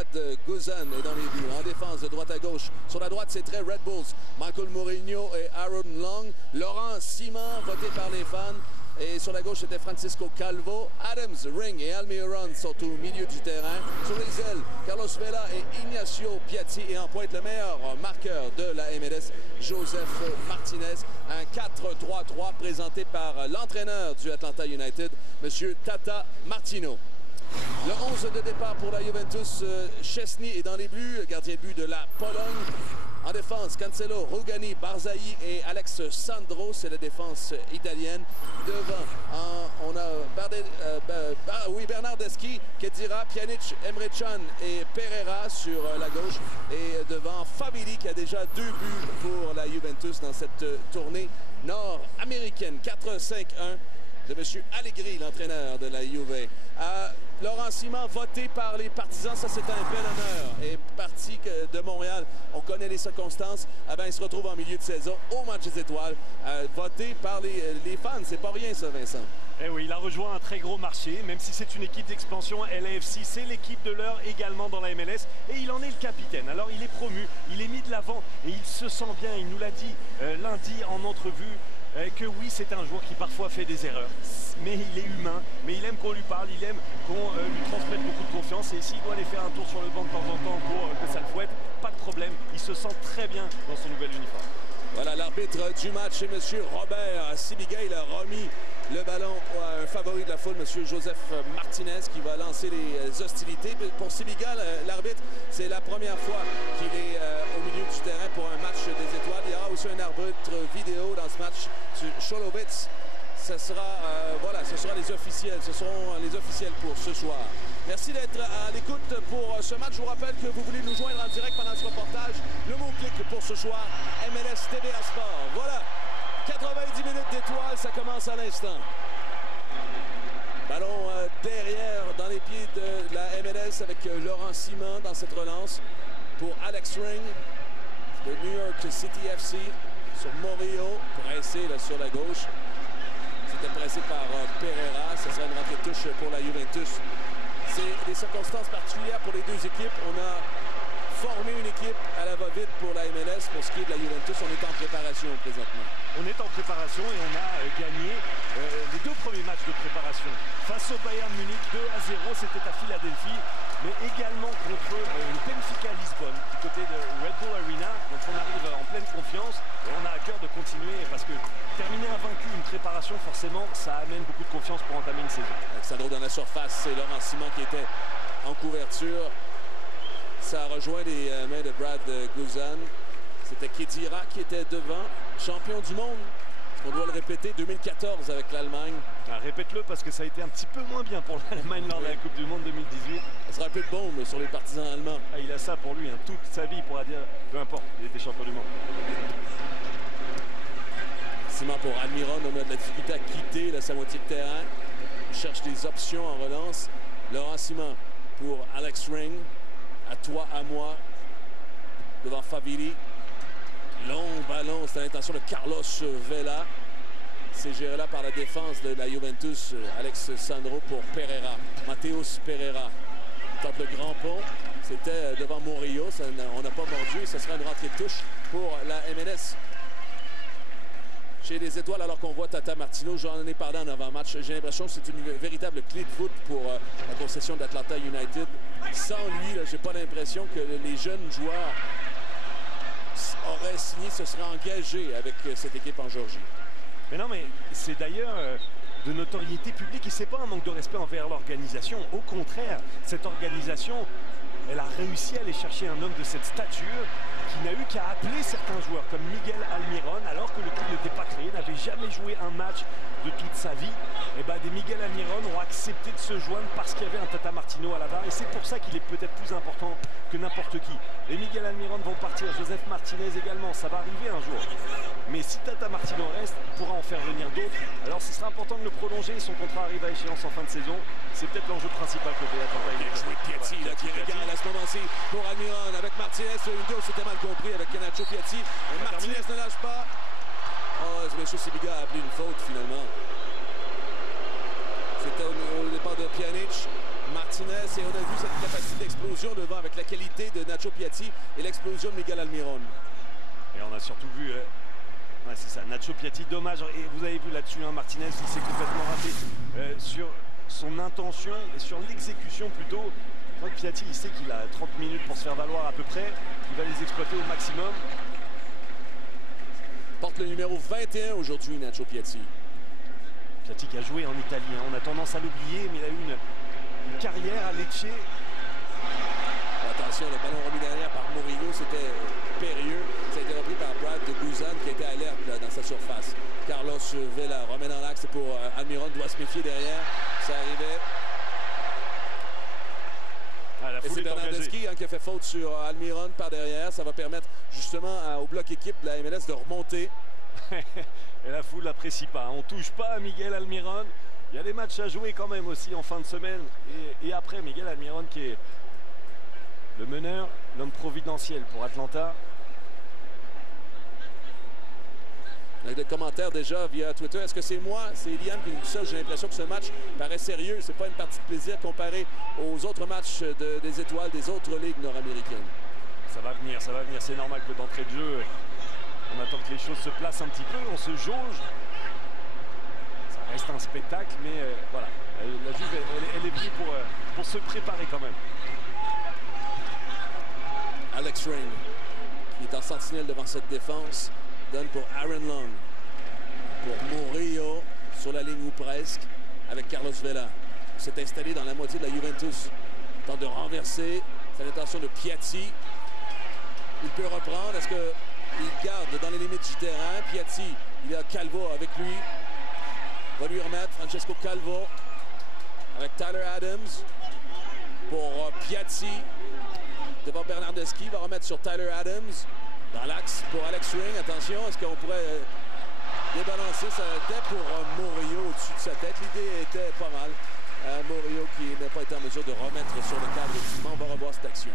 Brad Guzan est dans les buts. En défense, de droite à gauche. Sur la droite, c'est très Red Bulls. Michael Mourinho et Aaron Long. Laurent Simon, voté par les fans. Et sur la gauche, c'était Francisco Calvo. Adams, Ring et Almiron sont au milieu du terrain. Sur les ailes, Carlos Vela et Ignacio Piatti. Et en pointe, le meilleur marqueur de la MLS, Joseph Martinez. Un 4-3-3 présenté par l'entraîneur du Atlanta United, M. Tata Martino. Le 11 de départ pour la Juventus, Szczesny est dans les buts, gardien de but de la Pologne. En défense, Cancelo, Rugani, Barzagli et Alex Sandro, c'est la défense italienne. Devant, on a Bernardeschi, Khedira, Pjanic, Emre Can et Pereira sur la gauche. Et devant, Fabili qui a déjà 2 buts pour la Juventus dans cette tournée nord-américaine. 4-5-1 de M. Allegri, l'entraîneur de la Juve. Laurent Simon, voté par les partisans, ça c'est un bel honneur. Et parti de Montréal, on connaît les circonstances. Il se retrouve en milieu de saison au match des étoiles. Voté par les fans, c'est pas rien ça, Vincent. Eh oui, il a rejoint un très gros marché, même si c'est une équipe d'expansion. LAFC, c'est l'équipe de l'heure également dans la MLS. Et il en est le capitaine. Alors il est promu, il est mis de l'avant et il se sent bien. Il nous l'a dit lundi en entrevue. Que oui, c'est un joueur qui parfois fait des erreurs, mais il est humain, mais il aime qu'on lui parle, il aime qu'on lui transmette beaucoup de confiance. Et s'il doit aller faire un tour sur le banc de temps en temps pour que ça le fouette, pas de problème, il se sent très bien dans son nouvel uniforme. Voilà, l'arbitre du match est M. Robert Sibiga. Il a remis le ballon à un favori de la foule, M. Joseph Martinez, qui va lancer les hostilités. Pour Sibiga, l'arbitre, c'est la première fois qu'il est au milieu du terrain pour un match des étoiles. Il y aura aussi un arbitre vidéo dans ce match, Cholovitz. Ce sera les officiels. Ce seront les officiels pour ce soir. Merci d'être à l'écoute pour ce match. Je vous rappelle que vous voulez nous joindre en direct pendant ce reportage. Le mot-clic pour ce soir, MLS TVA Sport. Voilà, 90 minutes d'étoiles, ça commence à l'instant. Ballon derrière dans les pieds de la MLS avec Laurent Simon dans cette relance pour Alex Ring de New York City FC sur Morio, pressé là, sur la gauche. C'était pressé par Pereira. Ce sera une rentrée de touche pour la Juventus. C'est des circonstances particulières pour les deux équipes. On a formé une équipe à la va-vite pour la MLS. Pour ce qui est de la Juventus, on est en préparation présentement. On est en préparation et on a gagné les 2 premiers matchs de préparation. Face au Bayern Munich, 2-0, c'était à Philadelphie, mais également contre le Benfica Lisbonne, du côté de Red Bull Arena. Donc on arrive en pleine confiance et on a à cœur de continuer parce que terminer invaincu une préparation, forcément, ça amène beaucoup de confiance pour entamer une saison. Alexandro dans la surface, c'est Laurent Simon qui était en couverture. Ça rejoint les mains de Brad Guzan. C'était Khedira qui était devant, champion du monde. On doit le répéter, 2014 avec l'Allemagne. Répète-le parce que ça a été un petit peu moins bien pour l'Allemagne lors de la Coupe du Monde 2018. Ça sera un peu de bombe sur les partisans allemands. Il a ça pour lui, toute sa vie, il pourra dire, peu importe, il était champion du monde. Simon pour Almiron, on a de la difficulté à quitter sa moitié de terrain. Il cherche des options en relance. Laurent Simon pour Alex Ring. À toi, à moi. Devant Favili. Long ballon, c'est à l'intention de Carlos Vela. C'est géré là par la défense de la Juventus. Alex Sandro pour Pereira. Mateus Pereira tente le grand pont. C'était devant Murillo. On n'a pas mordu. Ce sera une rentrée de touche pour la MLS. Chez les étoiles, alors qu'on voit Tata Martino, j'en ai parlé en avant-match. J'ai l'impression que c'est une véritable clé de voûte pour la concession d'Atlanta United. Sans lui, j'ai pas l'impression que les jeunes joueurs auraient signé, se seraient engagés avec cette équipe en Géorgie. Mais non, mais c'est d'ailleurs de notoriété publique et c'est pas un manque de respect envers l'organisation. Au contraire, cette organisation, elle a réussi à aller chercher un homme de cette stature qui n'a eu qu'à appeler certains joueurs comme Miguel Almiron alors que le club n'était pas créé, n'avait jamais joué un match de toute sa vie. Et des Miguel Almiron ont accepté de se joindre parce qu'il y avait un Tata Martino à la barre et c'est pour ça qu'il est peut-être plus important que n'importe qui. Les Miguel Almiron vont partir, Joseph Martinez également, ça va arriver un jour. Mais si Tata Martino reste, il pourra en faire venir d'autres. Alors ce sera important de le prolonger, son contrat arrive à échéance en fin de saison. C'est peut-être l'enjeu principal côté Atlanta. Bien joué Piatti qui régale à ce moment-ci pour Almiron avec Martinez. Le vidéo c'était mal compris avec Ignacio Piatti. Martinez ne lâche pas. Oh, M. Sibiga a appelé une faute finalement. C'était au départ de Pjanic. Martinez, et on a vu cette capacité d'explosion devant avec la qualité de Nacho Piatti et l'explosion de Miguel Almiron. Et on a surtout vu, ouais, c'est ça, Nacho Piatti, dommage. Et vous avez vu là-dessus, hein, Martinez, il s'est complètement raté sur son intention et sur l'exécution plutôt. Je crois que Piatti, il sait qu'il a 30 minutes pour se faire valoir à peu près. Il va les exploiter au maximum. Porte le numéro 21 aujourd'hui, Nacho Piatti. Piatti qui a joué en Italie, hein. On a tendance à l'oublier, mais il a eu une carrière à Lecce. Attention, le ballon remis derrière par Murillo, c'était périlleux. Ça a été repris par Brad de Guzan qui était alerte là, dans sa surface. Carlos Vela remet dans l'axe pour Almiron, doit se méfier derrière. Ça arrivait. Ah, et c'est Bernardeschi qui a fait faute sur Almiron par derrière. Ça va permettre justement au bloc équipe de la MLS de remonter. Et la foule n'apprécie pas. On ne touche pas à Miguel Almiron. Il y a des matchs à jouer quand même aussi en fin de semaine. Et après, Miguel Almiron qui est le meneur, l'homme providentiel pour Atlanta. Avec des commentaires déjà via Twitter. Est-ce que c'est moi? C'est Eliane qui nous dit ça. J'ai l'impression que ce match paraît sérieux. C'est pas une partie de plaisir comparé aux autres matchs des étoiles des autres ligues nord-américaines. Ça va venir, ça va venir. C'est normal que d'entrée de jeu, on attend que les choses se placent un petit peu. On se jauge. Ça reste un spectacle, mais voilà. La Juve, elle est venue pour se préparer quand même. Alex Rain, qui est en sentinelle devant cette défense, donne pour Aaron Long, pour Murillo, sur la ligne ou presque, avec Carlos Vela. S'est installé dans la moitié de la Juventus. Tente de renverser. C'est l'intention de Piatti. Il peut reprendre. Est-ce qu'il garde dans les limites du terrain? Piatti, il a Calvo avec lui. Va lui remettre Francesco Calvo avec Tyler Adams pour Piatti. Devant Bernardeschi, va remettre sur Tyler Adams. Dans l'axe pour Alex Ring. Attention, est-ce qu'on pourrait débalancer sa tête pour Murillo au-dessus de sa tête? L'idée était pas mal. Murillo qui n'a pas été en mesure de remettre sur le cadre du Mans. On va revoir cette action.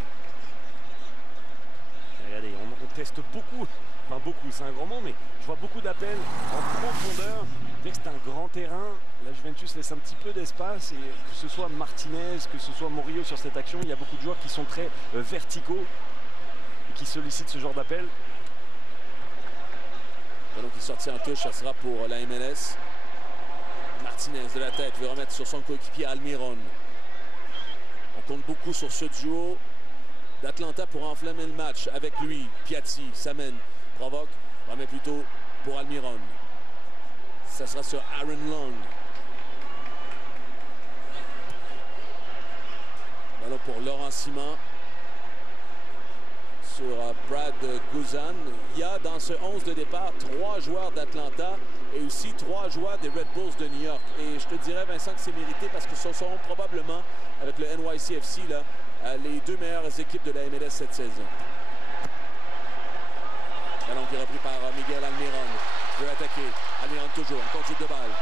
Regardez, on teste beaucoup. Enfin beaucoup, c'est un grand mot, mais je vois beaucoup d'appels en profondeur. Dire que c'est un grand terrain. La Juventus laisse un petit peu d'espace. Et que ce soit Martinez, que ce soit Murillo sur cette action, il y a beaucoup de joueurs qui sont très verticaux et qui sollicitent ce genre d'appel. Donc il sortit en touche, ça sera pour la MLS. Martinez de la tête veut remettre sur son coéquipier Almiron. On compte beaucoup sur ce duo d'Atlanta pour enflammer le match avec lui. Piatti s'amène, provoque, remet plutôt pour Almiron. Ça sera sur Aaron Long. Ballon pour Laurent Simon. Sur Brad Guzan. Il y a dans ce 11 de départ 3 joueurs d'Atlanta et aussi 3 joueurs des Red Bulls de New York. Et je te dirais, Vincent, que c'est mérité parce que ce sont probablement, avec le NYCFC, là, les 2 meilleures équipes de la MLS cette saison. Ballon qui est repris par Miguel Almiron. Veut attaquer. Almiron toujours en conduite de balle.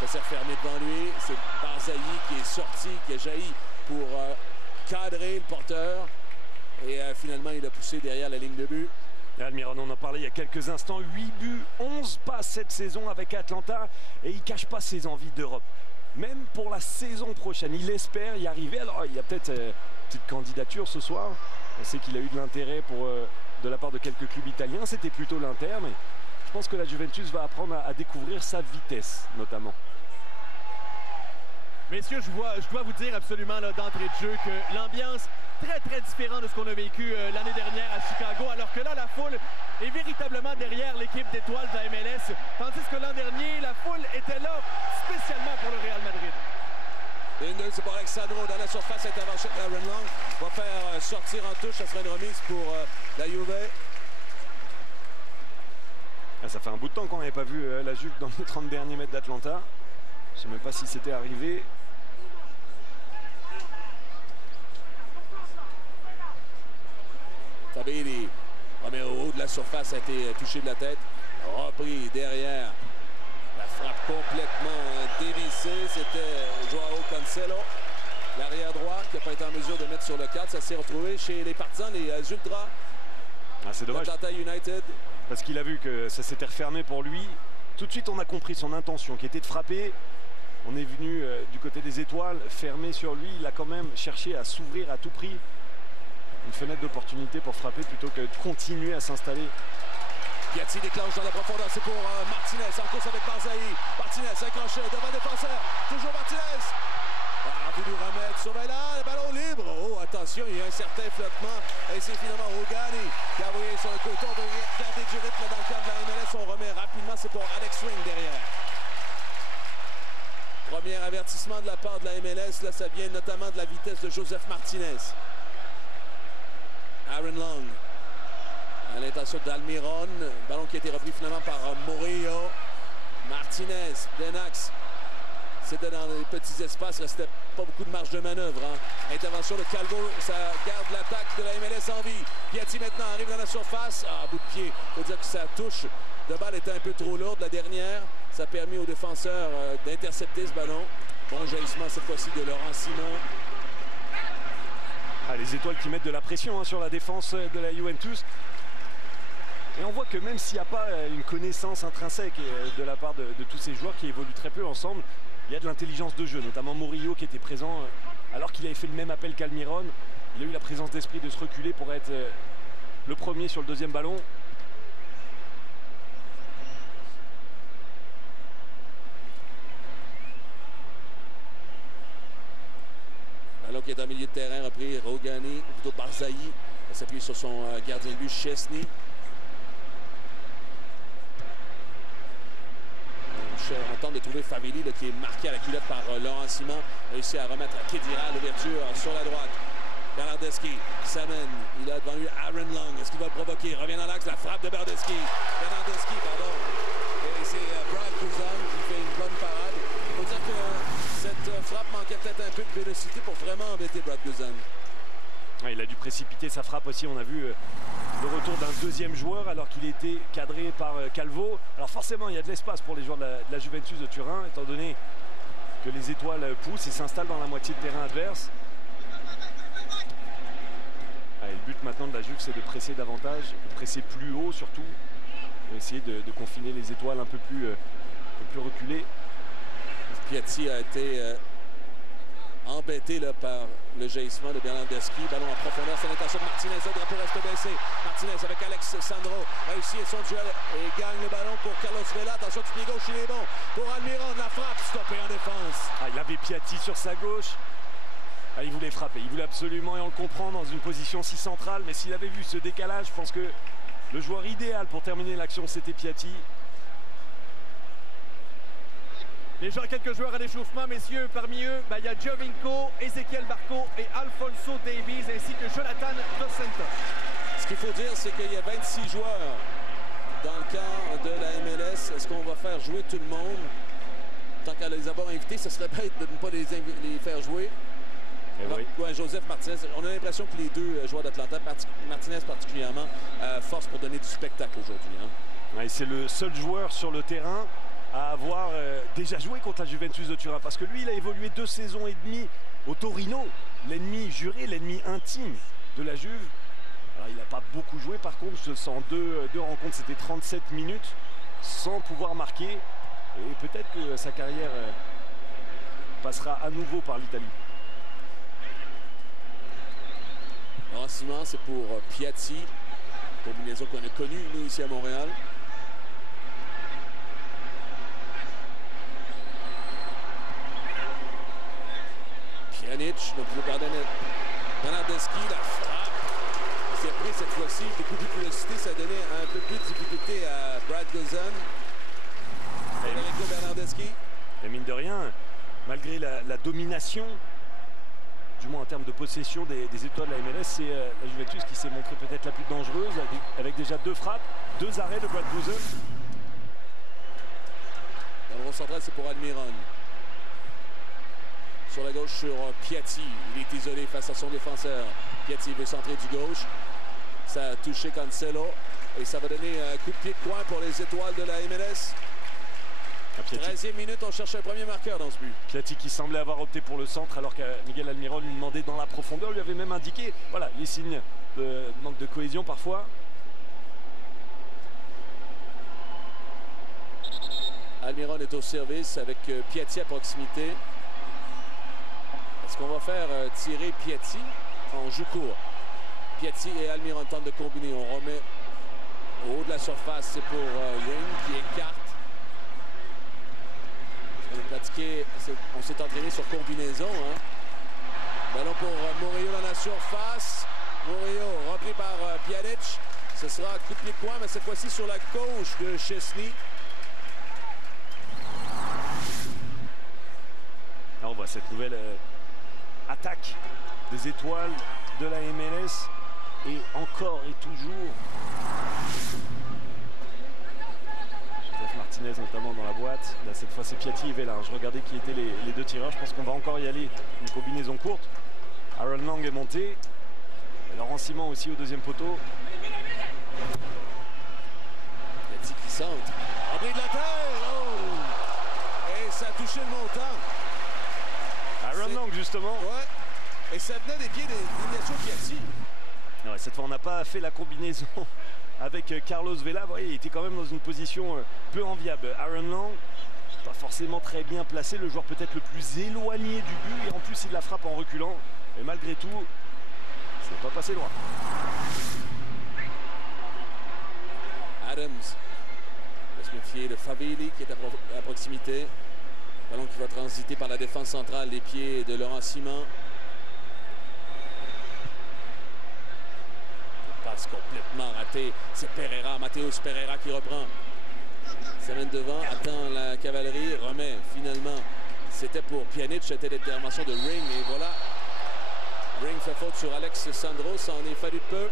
Ça s'est refermé devant lui. C'est Barzagli qui est sorti, qui a jailli pour cadrer le porteur. Et finalement, il a poussé derrière la ligne de but. Almiron, on en parlait il y a quelques instants. 8 buts, 11 passes cette saison avec Atlanta. Et il ne cache pas ses envies d'Europe. Même pour la saison prochaine, il espère y arriver. Alors, il y a peut-être une petite candidature ce soir. On sait qu'il a eu de l'intérêt de la part de quelques clubs italiens. C'était plutôt l'Inter. Mais je pense que la Juventus va apprendre à découvrir sa vitesse, notamment. Messieurs, je dois vous dire absolument d'entrée de jeu que l'ambiance très différente de ce qu'on a vécu l'année dernière à Chicago, alors que là, la foule est véritablement derrière l'équipe d'étoiles de la MLS, tandis que l'an dernier, la foule était là spécialement pour le Real Madrid. Une c'est pour Alexandro dans la surface, intervention de Aaron Long. Va faire sortir en touche, ça sera une remise pour la Juve. Ah, ça fait un bout de temps qu'on n'avait pas vu la Juve dans les 30 derniers mètres d'Atlanta. Je ne sais même pas si c'était arrivé. Tabelli remet au haut de la surface, a été touché de la tête. Repris derrière. La frappe complètement dévissée. C'était Joao Cancelo, l'arrière droit, qui n'a pas été en mesure de mettre sur le cadre. Ça s'est retrouvé chez les partisans, les Ultras. Ah, c'est dommage. Atlanta United. Parce qu'il a vu que ça s'était refermé pour lui. Tout de suite, on a compris son intention, qui était de frapper. On est venu du côté des étoiles, fermé sur lui. Il a quand même cherché à s'ouvrir à tout prix. Une fenêtre d'opportunité pour frapper plutôt que de continuer à s'installer. Piatti déclenche dans la profondeur, c'est pour Martinez, en course avec Barzai. Martinez, un crochet devant le défenseur, toujours Martinez. A voulu remettre, surveille là, le ballon libre. Oh, attention, il y a un certain flottement. Et c'est finalement Rogani qui a envoyé sur le côté. On veut garder du rythme dans le cadre de la MLS. On remet rapidement, c'est pour Alex Swing derrière. Premier avertissement de la part de la MLS. Là, ça vient notamment de la vitesse de Joseph Martinez. Aaron Long. À l'intention d'Almiron. Ballon qui a été repris finalement par Murillo. Martinez, Denax. C'était dans les petits espaces, il ne restait pas beaucoup de marge de manœuvre. Intervention de Calvo, ça garde l'attaque de la MLS en vie. Piatti maintenant arrive dans la surface. Ah, bout de pied, il faut dire que sa touche de balle était un peu trop lourde la dernière. Ça a permis aux défenseurs d'intercepter ce ballon. Bon jaillissement cette fois-ci de Laurent Simon. Ah, les étoiles qui mettent de la pression sur la défense de la Juventus. Et on voit que même s'il n'y a pas une connaissance intrinsèque de la part de tous ces joueurs qui évoluent très peu ensemble, il y a de l'intelligence de jeu, notamment Murillo qui était présent alors qu'il avait fait le même appel qu'Almiron. Il a eu la présence d'esprit de se reculer pour être le premier sur le deuxième ballon. Ballon qui est en milieu de terrain, repris Rogani, plutôt Barzai. Il s'appuie sur son gardien de but, Chesney. On tente de trouver Favilli là, qui est marqué à la culotte par Laurent Simon. Réussi à remettre à Khedira l'ouverture sur la droite. Bernardeschi s'amène. Il a devant lui Aaron Long. Est-ce qu'il va le provoquer? Il revient dans l'axe. La frappe de Bernardeschi. Pardon. Et c'est Brad Guzan qui fait une bonne parade. Il faut dire que cette frappe manquait peut-être un peu de vélocité pour vraiment embêter Brad Guzan. Ouais, il a dû précipiter sa frappe aussi. On a vu le retour d'un deuxième joueur alors qu'il était cadré par Calvo. Alors forcément, il y a de l'espace pour les joueurs de la Juventus de Turin, étant donné que les étoiles poussent et s'installent dans la moitié de terrain adverse. Ah, le but maintenant de la Juve, c'est de presser davantage, de presser plus haut surtout, pour essayer de confiner les étoiles un peu plus reculées. Piatti a été embêté là, par le jaillissement de Bernardeschi. Ballon en profondeur, c'est l'intention de Martinez. Le drapeau reste baissé. Martinez avec Alex Sandro réussit son duel et gagne le ballon pour Carlos Vela. Attention du pied gauche, il est bon. Pour Almiron, la frappe stoppée en défense. Ah, il avait Piatti sur sa gauche. Ah, il voulait frapper, il voulait absolument, et on le comprend, dans une position si centrale. Mais s'il avait vu ce décalage, je pense que le joueur idéal pour terminer l'action, c'était Piatti. Déjà quelques joueurs à l'échauffement, messieurs. Parmi eux, il y a Giovinco, Ezequiel Barco et Alfonso Davies, ainsi que Jonathan Dos Santos. Ce qu'il faut dire, c'est qu'il y a 26 joueurs dans le camp de la MLS. Est-ce qu'on va faire jouer tout le monde? Tant qu'à les avoir invités, ce serait bête de ne pas les faire jouer. Oui. Ouais, Joseph Martinez, on a l'impression que les deux joueurs d'Atlanta, Martinez particulièrement, force pour donner du spectacle aujourd'hui. Ouais, c'est le seul joueur sur le terrain à avoir déjà joué contre la Juventus de Turin, parce que lui, il a évolué 2 saisons et demie au Torino, l'ennemi juré, l'ennemi intime de la Juve. Alors, il n'a pas beaucoup joué, par contre, en deux rencontres, c'était 37 minutes sans pouvoir marquer, et peut-être que sa carrière passera à nouveau par l'Italie. Laurent Simon, c'est pour Piatti, combinaison qu'on a connue, nous, ici à Montréal. Pjanic, donc le Bernardeschi, la frappe. Il s'est pris cette fois-ci beaucoup plus de vélocité, ça a donné un peu plus de difficulté à Brad Guzan. Federico Bernardeschi. Et mine de rien, malgré la domination, du moins en termes de possession des étoiles de la MLS, c'est la Juventus qui s'est montrée peut-être la plus dangereuse, avec déjà 2 frappes, 2 arrêts de Brad Guzan. Dans le rond central, c'est pour Almiron. Sur la gauche, sur Piatti. Il est isolé face à son défenseur. Piatti veut centrer du gauche. Ça a touché Cancelo. Et ça va donner un coup de pied de coin pour les étoiles de la MLS. 13e minute, on cherche un premier marqueur dans ce but. Piatti qui semblait avoir opté pour le centre alors que Miguel Almiron lui demandait dans la profondeur, lui avait même indiqué voilà, les signes de manque de cohésion parfois. Almiron est au service avec Piatti à proximité. Est-ce qu'on va faire tirer Piatti? On joue court. Piatti et Almiron tentent de combiner. On remet au haut de la surface. C'est pour Ring qui écarte. On s'est entraîné sur combinaison. Hein. Ballon pour Murillo dans la surface. Murillo repris par Pjanic. Ce sera un coup de pied de coin, mais cette fois-ci sur la gauche de Szczesny. Là, on voit cette nouvelle attaque des étoiles de la MLS. Et encore et toujours. Joseph Martinez notamment dans la boîte. Là, cette fois, c'est Piatti et Vela. Je regardais qui étaient les deux tireurs. Je pense qu'on va encore y aller. Une combinaison courte. Aaron Lang est monté. Et Laurent Simon aussi au deuxième poteau. Piatti qui centre. Abri de la terre. Oh! Et ça a touché le montant. Aaron Lang justement. Ouais. Et ça venait des pieds d'Ignacio Piatti. Ouais, cette fois, on n'a pas fait la combinaison avec Carlos Vela. Vous voyez, il était quand même dans une position peu enviable. Aaron Lang, pas forcément très bien placé. Le joueur peut-être le plus éloigné du but. Et en plus, il la frappe en reculant. Et malgré tout, c'est pas passé loin. Adams va se méfier de Favilli qui est à proximité. Ballon qui va transiter par la défense centrale des pieds de Laurent Simon. Passe complètement raté. C'est Pereira, Mateus Pereira qui reprend. S'amène devant, attend la cavalerie, remet finalement. C'était pour Pjanic, c'était l'intervention de Ring et voilà. Ring fait faute sur Alex Sandro, ça en est fallu de peu.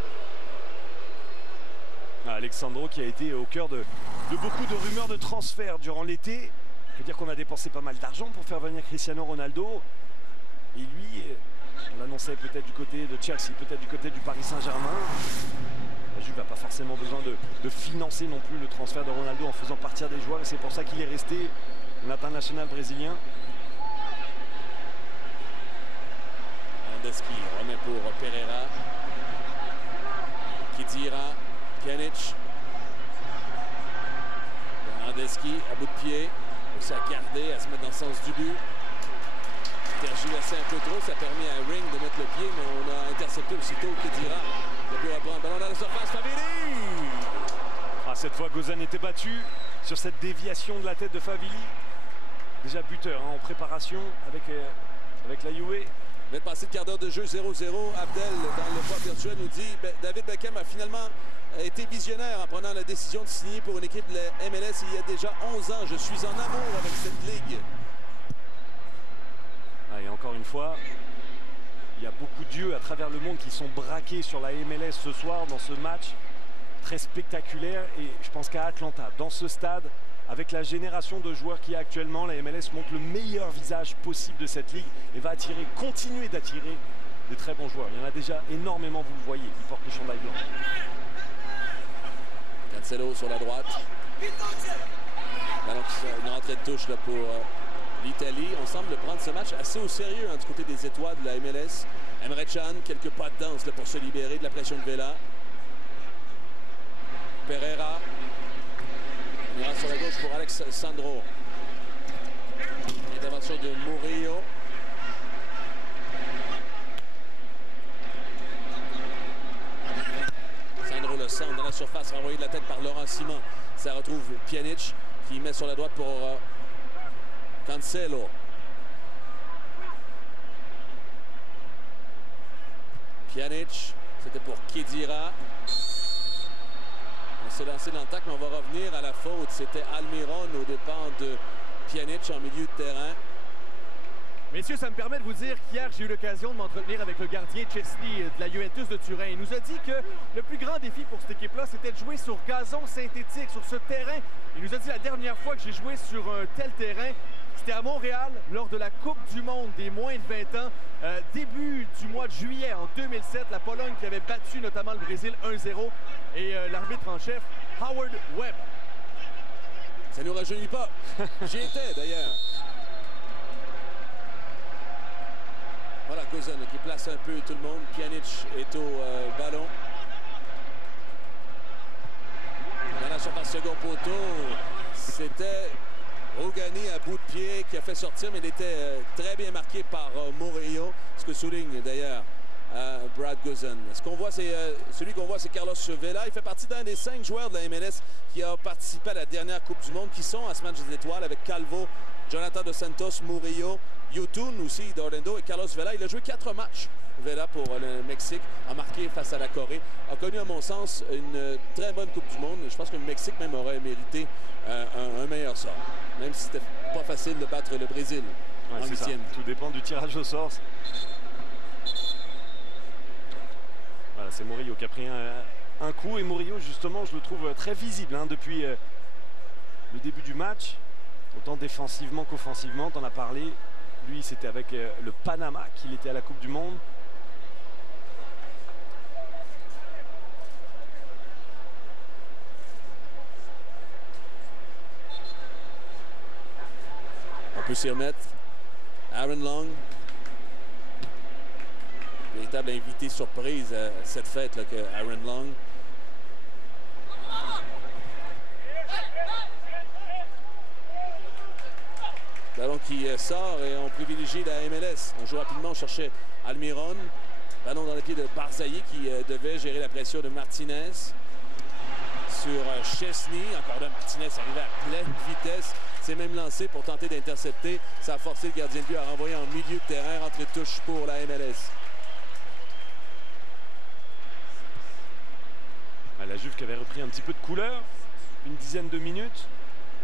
Alexandro qui a été au cœur de beaucoup de rumeurs de transfert durant l'été. Je veux dire qu'on a dépensé pas mal d'argent pour faire venir Cristiano Ronaldo. Et lui, on l'annonçait peut-être du côté de Chelsea, peut-être du côté du Paris Saint-Germain. La Juve n'a pas forcément besoin de financer non plus le transfert de Ronaldo en faisant partir des joueurs. Et c'est pour ça qu'il est resté l'international brésilien. Hernandez qui remet pour Pereira. Khedira, Pjanic. Hernandez à bout de pied. Aussi à garder, à se mettre dans le sens du but. Tergiversé un peu trop, ça a permis à Ring de mettre le pied, mais on a intercepté aussitôt Khedira. Il a pu reprendre. Ballon dans la surface, Favilli! Cette fois, Gozan était battu sur cette déviation de la tête de Favilli. Déjà buteur en préparation avec la Juve. Vous êtes passé de quart d'heure de jeu 0-0. Abdel, dans le point virtuel, nous dit David Beckham a finalement été visionnaire en prenant la décision de signer pour une équipe de la MLS il y a déjà 11 ans. Je suis en amour avec cette ligue. Et encore une fois, il y a beaucoup d'yeux à travers le monde qui sont braqués sur la MLS ce soir dans ce match très spectaculaire. Et je pense qu'à Atlanta, dans ce stade, avec la génération de joueurs qui est actuellement, la MLS montre le meilleur visage possible de cette ligue et va continuer d'attirer de très bons joueurs. Il y en a déjà énormément, vous le voyez, qui portent le chandail blanc. Cancelo sur la droite. Ballon qui une entrée de touche là, pour l'Italie. On semble prendre ce match assez au sérieux du côté des étoiles de la MLS. Emre Can, quelques pas de danse là, pour se libérer de la pression de Vela. Pereira. On ira sur la gauche pour Alex Sandro. Intervention de Murillo. Sandro le centre dans la surface, renvoyé de la tête par Laurent Simon. Ça retrouve Pjanic qui met sur la droite pour Cancelo. Pjanic, c'était pour Khedira. On s'est lancé dans le tacle, mais on va revenir à la faute. C'était Almiron au départ de Pjanic en milieu de terrain. Messieurs, ça me permet de vous dire qu'hier, j'ai eu l'occasion de m'entretenir avec le gardien Szczesny de la Juventus de Turin. Il nous a dit que le plus grand défi pour cette équipe-là, c'était de jouer sur gazon synthétique, sur ce terrain. Il nous a dit la dernière fois que j'ai joué sur un tel terrain, c'était à Montréal, lors de la Coupe du Monde des moins de 20 ans. Début du mois de juillet en 2007, la Pologne qui avait battu notamment le Brésil 1-0. Et l'arbitre en chef, Howard Webb. Ça ne nous rajeunit pas. J'y étais d'ailleurs. Voilà, Gozan qui place un peu tout le monde. Pjanic est au ballon. Dans la surface second poteau, c'était Rugani à bout de pied qui a fait sortir, mais il était très bien marqué par Murillo, ce que souligne d'ailleurs Brad Guzan. Ce qu'on voit, c'est celui qu'on voit, c'est Carlos Vela. Il fait partie d'un des 5 joueurs de la MLS qui a participé à la dernière Coupe du Monde, qui sont à ce match des étoiles avec Calvo, Jonathan Dos Santos, Murillo, Yotun aussi d'Orlando et Carlos Vela. Il a joué 4 matchs, Vela, pour le Mexique, a marqué face à la Corée, a connu à mon sens une très bonne Coupe du Monde. Je pense que le Mexique même aurait mérité un meilleur sort, même si c'était pas facile de battre le Brésil en 8e. Tout dépend du tirage au sort. Voilà, c'est Murillo qui a pris un coup, et Murillo justement je le trouve très visible depuis le début du match, autant défensivement qu'offensivement. T'en as parlé, lui c'était avec le Panama qu'il était à la Coupe du Monde. On peut s'y remettre. Aaron Long, véritable invité surprise à cette fête là, que Aaron Long. Ballon qui sort et on privilégie la MLS. On joue rapidement, on cherchait Almiron. Ballon dans les pieds de Barzagli qui devait gérer la pression de Martinez. Sur Chesney, encore là, Martinez arrivait à pleine vitesse. C'est même lancé pour tenter d'intercepter. Ça a forcé le gardien de but à renvoyer en milieu de terrain, rentrée de touche pour la MLS. La Juve qui avait repris un petit peu de couleur, une dizaine de minutes,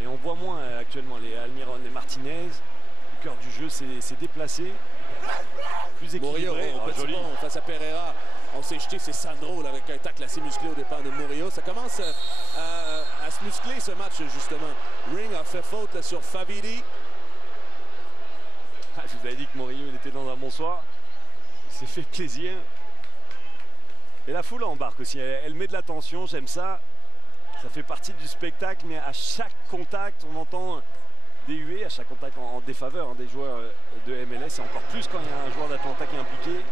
et on voit moins actuellement les Almiron et Martinez. Le cœur du jeu s'est déplacé, plus équilibré. Murillo, petit bond face à Pereira. On s'est jeté, c'est Sandro là, avec un tacle assez musclé au départ de Murillo. Ça commence à se muscler ce match justement. Ring a fait faute là, sur Favili. Je vous avais dit que Murillo il était dans un bon soir. Il s'est fait plaisir. Et la foule embarque aussi. Elle met de la tension, j'aime ça. Ça fait partie du spectacle, mais à chaque contact, on entend des huées, à chaque contact en défaveur des joueurs de MLS. Et encore plus quand il y a un joueur d'Atlanta qui est impliqué.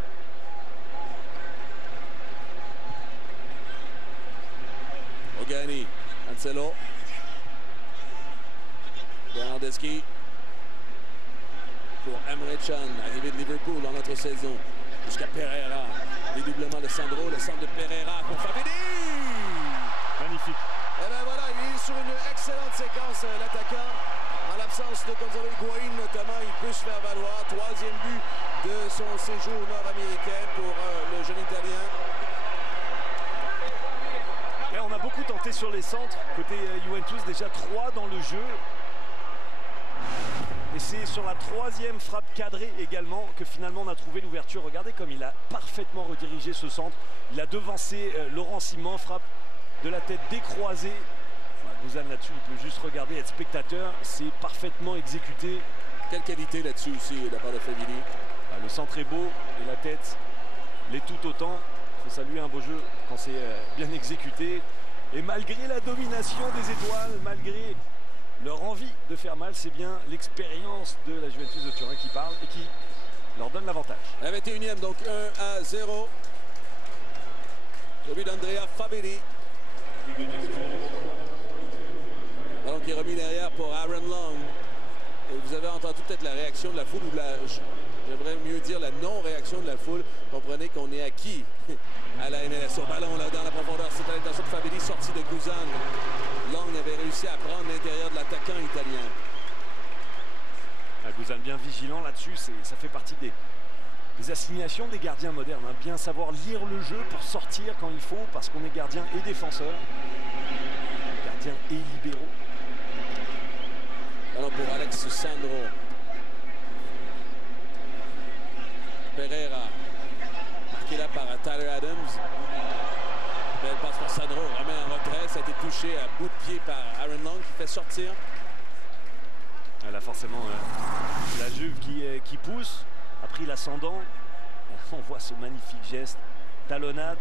Rugani, Ancelo, Bernardeschi pour Emre Can, arrivé de Liverpool dans notre saison, jusqu'à Pereira, dédoublement de Sandro, le centre de Pereira pour Favili. Magnifique. Et bien voilà, il est sur une excellente séquence, l'attaquant. En l'absence de Gonzalo Higuaín notamment, il peut se faire valoir. 3e but de son séjour nord-américain pour le jeune Italien. Et on a beaucoup tenté sur les centres. Côté Juventus, déjà 3 dans le jeu. Et c'est sur la 3e frappe cadrée également que finalement on a trouvé l'ouverture. Regardez comme il a parfaitement redirigé ce centre. Il a devancé Laurent Simon, frappe de la tête décroisée. Guzan là-dessus, il peut juste regarder, être spectateur. C'est parfaitement exécuté. Quelle qualité là-dessus aussi de la part de Favili. Le centre est beau et la tête l'est tout autant. Il faut saluer un beau jeu quand c'est bien exécuté. Et malgré la domination des étoiles, malgré leur envie de faire mal, c'est bien l'expérience de la Juventus de Turin qui parle et qui leur donne l'avantage. La 21e, donc 1-0. Le but d'Andrea Favili. Ballon qui est remis derrière pour Aaron Long. Et vous avez entendu peut-être la réaction de la foule, ou j'aimerais mieux dire la non-réaction de la foule. Comprenez qu'on est acquis à la MLS. Au ballon là dans la profondeur, c'est à l'intention de Favili, sortie de Guzan. Long avait réussi à prendre l'intérieur de l'attaquant italien. Guzan bien vigilant là-dessus, ça fait partie des assignations des gardiens modernes. Bien savoir lire le jeu pour sortir quand il faut, parce qu'on est gardien et défenseur. Gardien et libéraux. Alors pour Alex Sandro. Pereira. Marqué là par Tyler Adams. Belle passe pour Sandro. Remet en retrait. Ça a été touché à bout de pied par Aaron Long qui fait sortir. Là forcément la Juve qui pousse. A pris l'ascendant. On voit ce magnifique geste. Talonnade.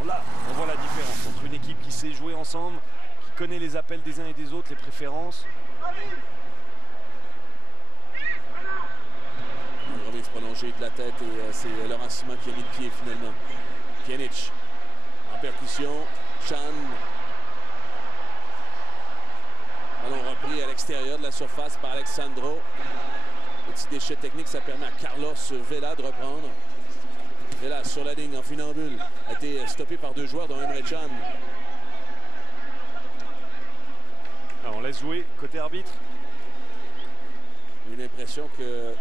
On voit la différence entre une équipe qui sait jouer ensemble, qui connaît les appels des uns et des autres, les préférences. Une remise prolongée de la tête et c'est Laurent Simon qui a mis le pied finalement. Pjanic en percussion. Can. Ballon repris à l'extérieur de la surface par Alexandro. Petit déchet technique, ça permet à Carlos Vela de reprendre. Vela sur la ligne en funambule a été stoppé par 2 joueurs dont Emre Can. Alors on laisse jouer côté arbitre. J'ai eu l'impression que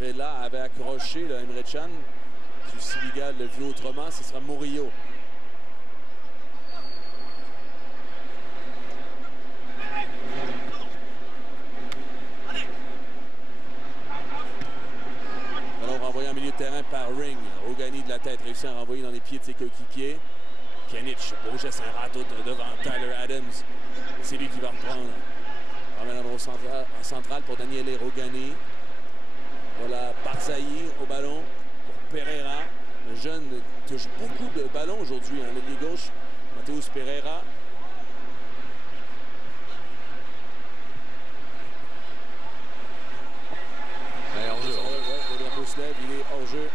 Vela avait accroché là, Emre Can. Si Siligal le vu autrement, ce sera Murillo. Alors renvoyé en milieu de terrain par Ring. Rogani de la tête réussit à renvoyer dans les pieds de ses coéquipiers. Pjanic, beau geste, un râteau devant Tyler Adams. C'est lui qui va reprendre. Ramène en central pour Daniele Rogani. Voilà Barzai au ballon pour Pereira. Le jeune touche beaucoup de ballons aujourd'hui, hein, l'ailier gauche. Mateus Pereira. Hors-jeu. Le drapeau se lève, il est hors-jeu.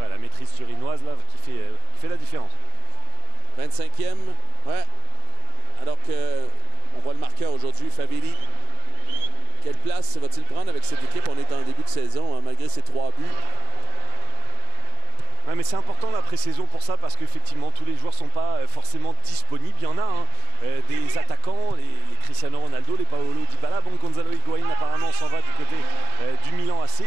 Ouais, la maîtrise turinoise là qui fait la différence. 25e. Ouais. Alors que on voit le marqueur aujourd'hui, Favilli. Quelle place va-t-il prendre avec cette équipe? On est en début de saison, hein, malgré ses 3 buts. Ouais, mais c'est important la pré-saison pour ça, parce qu'effectivement tous les joueurs ne sont pas forcément disponibles. Il y en a des attaquants, les Cristiano Ronaldo, les Paolo Dybala. Bon, Gonzalo Higuaín apparemment s'en va du côté du Milan AC.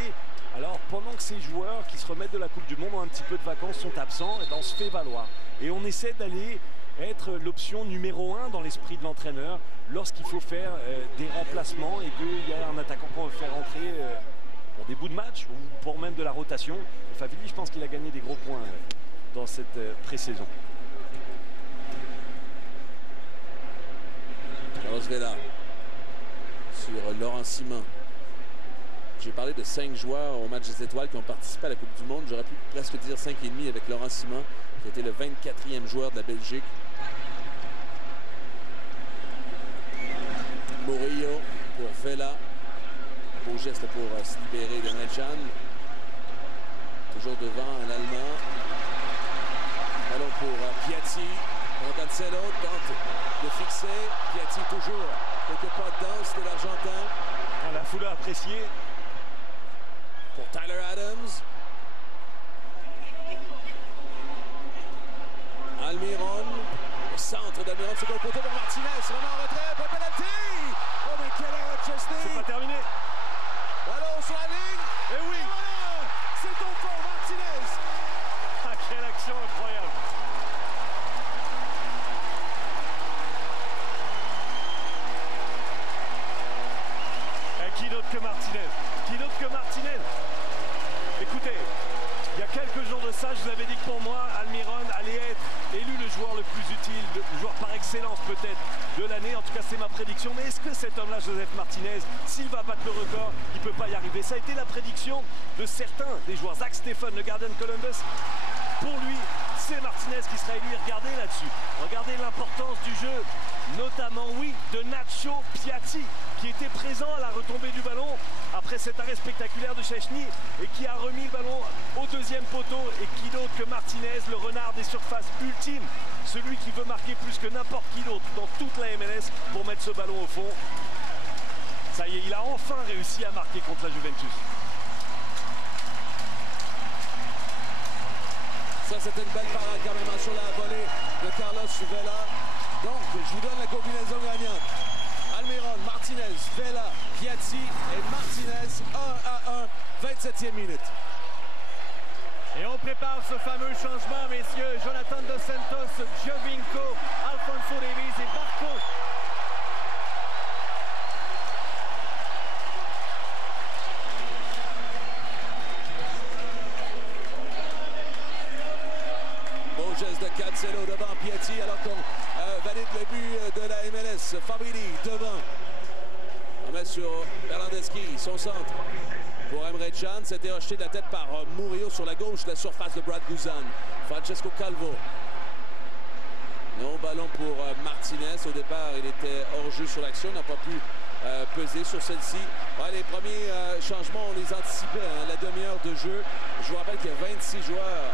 Alors pendant que ces joueurs qui se remettent de la Coupe du Monde ont un petit peu de vacances, sont absents, et ben, on se fait valoir. Et on essaie d'aller être l'option numéro 1 dans l'esprit de l'entraîneur lorsqu'il faut faire des remplacements et qu'il y a un attaquant qu'on veut faire entrer pour des bouts de match ou pour même de la rotation. Favilli, je pense qu'il a gagné des gros points dans cette pré-saison. Carlos Vela sur Laurent Simon. J'ai parlé de 5 joueurs au match des étoiles qui ont participé à la Coupe du Monde. J'aurais pu presque dire 5,5 avec Laurent Simon, qui était le 24e joueur de la Belgique. Murillo pour Vela. Beau geste pour se libérer d'Emre Can. Toujours devant un Allemand. Ballon pour Piatti. Cancelo tente de fixer. Piatti toujours quelques pas de danse de l'Argentin. La foule a apprécié. Pour Tyler Adams. Almiron. Au centre d'Almiron sur le côté pour Martinez. Vraiment en retrait. Pas penalty. Oh mais quelle erreur de Chesney. C'est pas terminé. Ballon sur la ligne. Et oui. Et voilà. C'est au fond Martinez. Ah, quelle action incroyable. Et qui d'autre que Martinez? Qui d'autre que Martinez? Écoutez, il y a quelques jours de ça, je vous avais dit que pour moi, Almiron allait être élu le joueur le plus utile, le joueur par excellence peut-être de l'année. En tout cas, c'est ma prédiction. Mais est-ce que cet homme-là, Joseph Martinez, s'il va battre le record, il ne peut pas y arriver? Ça a été la prédiction de certains des joueurs. Zach Steffen, le gardien de Columbus. Pour lui, c'est Martinez qui sera élu. Regardez là-dessus. Regardez l'importance du jeu, notamment, oui, de Nacho Piatti, qui était présent à la retombée du ballon après cet arrêt spectaculaire de Szczęsny et qui a remis le ballon au deuxième poteau. Et qui d'autre que Martinez, le renard des surfaces ultime, celui qui veut marquer plus que n'importe qui d'autre dans toute la MLS pour mettre ce ballon au fond. Ça y est, il a enfin réussi à marquer contre la Juventus. Ça, c'était une belle parade quand même sur la volée de Carlos Vela. Donc, je vous donne la combinaison gagnante. Almiron, Martinez, Vela, Piatti et Martinez, 1-1, 27e minute. Et on prépare ce fameux changement, messieurs. Jonathan Dos Santos, Giovinco, Alphonso Davies et Barco. Beau geste de Cancelo devant Piatti alors qu'on valide le but de la MLS. Favilli devant. On met sur Bernardeschi, son centre. Pour Emre Can, c'était rejeté de la tête par Murillo sur la gauche de la surface de Brad Guzan. Francesco Calvo. Non, ballon pour Martinez. Au départ, il était hors-jeu sur l'action, n'a pas pu peser sur celle-ci. Ouais, les premiers changements, on les anticipait. Hein, la demi-heure de jeu. Je vous rappelle qu'il y a 26 joueurs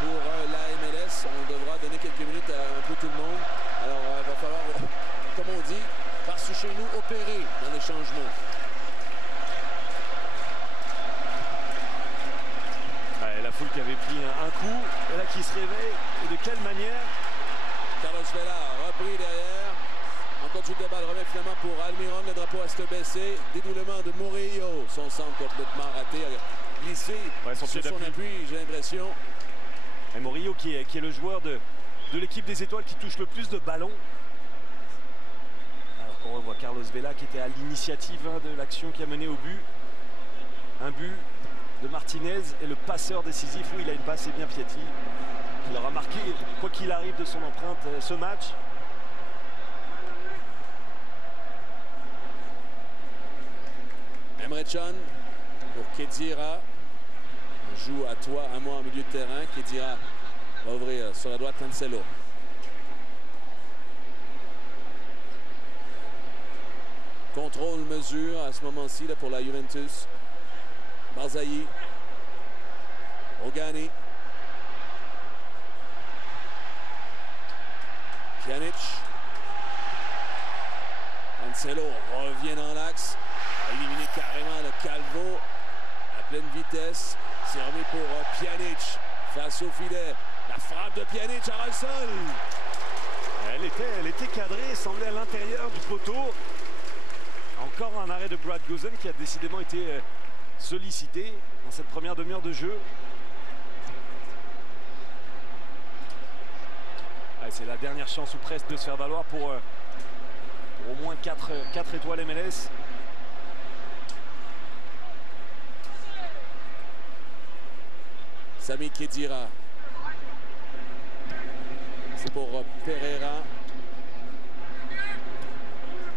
pour la MLS. On devra donner quelques minutes à un peu tout le monde. Alors, il va falloir, comme on dit, parce que chez nous, opérer dans les changements. Ouais, la foule qui avait pris un coup, et là qui se réveille. Et de quelle manière? Carlos Vela repris derrière. Encore de balle, remet finalement pour Almiron. Le drapeau reste baissé. Dédoublement de Murillo. Son centre complètement raté. Glissé sur son appui, j'ai l'impression. Et Murillo qui est le joueur de l'équipe des Étoiles qui touche le plus de ballons. Alors qu'on revoit Carlos Vela qui était à l'initiative de l'action qui a mené au but. Un but de Martinez et le passeur décisif où il a une passe, c'est bien Piatti. Il aura marqué, quoi qu'il arrive, de son empreinte ce match. Emre Can pour Khedira. On joue à toi, à moi en milieu de terrain. Khedira va ouvrir sur la droite Cancelo. Contrôle, mesure à ce moment-ci pour la Juventus. Barzagli. Rogani. Pjanic. Cancelo revient dans l'axe. A éliminé carrément le Calvo à pleine vitesse. C'est remis pour Pjanic face au filet. La frappe de Pjanic à sol. Elle était cadrée, semblait à l'intérieur du poteau. Encore un arrêt de Brad Guzan qui a décidément été sollicité dans cette première demi-heure de jeu. C'est la dernière chance ou presque de se faire valoir pour au moins 4 étoiles MLS. Sami Khedira. C'est pour Pereira.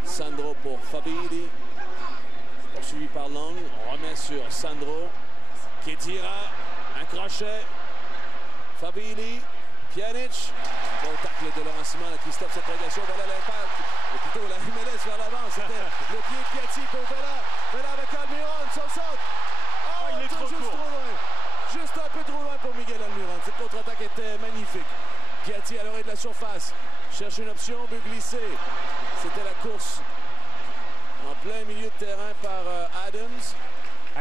Sandro pour Fabili. Poursuivi par Long. On remet sur Sandro. Khedira. Un crochet. Fabili. Pjanic. Bon tacle de Laurent Simon qui stoppe cette progression. Voilà l'impact. Ou plutôt la MLS vers l'avant. C'était le pied de Piatti pour Vela. Vela avec Almiron. Son saute. Oh, il est trop juste court. trop loin. Juste un peu trop loin pour Miguel Almiron. Cette contre-attaque était magnifique. Piatti à l'oreille de la surface. Cherche une option, but glissé. C'était la course en plein milieu de terrain par Adams.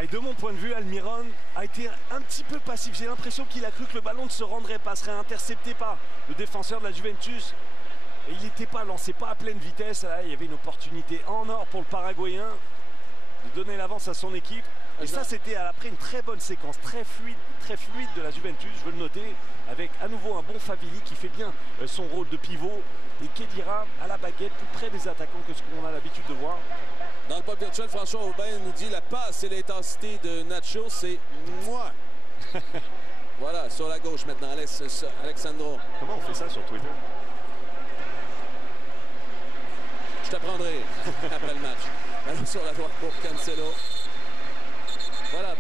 Et de mon point de vue, Almiron a été un petit peu passif. J'ai l'impression qu'il a cru que le ballon ne se rendrait pas, serait intercepté par le défenseur de la Juventus. Et il n'était pas lancé, pas à pleine vitesse. Là, il y avait une opportunité en or pour le Paraguayen de donner l'avance à son équipe. Et ça, c'était après une très bonne séquence, très fluide de la Juventus, je veux le noter, avec à nouveau un bon Fabili qui fait bien son rôle de pivot. Et Khedira à la baguette, plus près des attaquants que ce qu'on a l'habitude de voir. Dans le pod virtuel, François Aubin nous dit la passe et l'intensité de Nacho, c'est moi. Voilà, sur la gauche maintenant, Alexandro. Comment on fait ça sur Twitter? Je t'apprendrai après le match. Ballon sur la droite pour Cancelo. Voilà,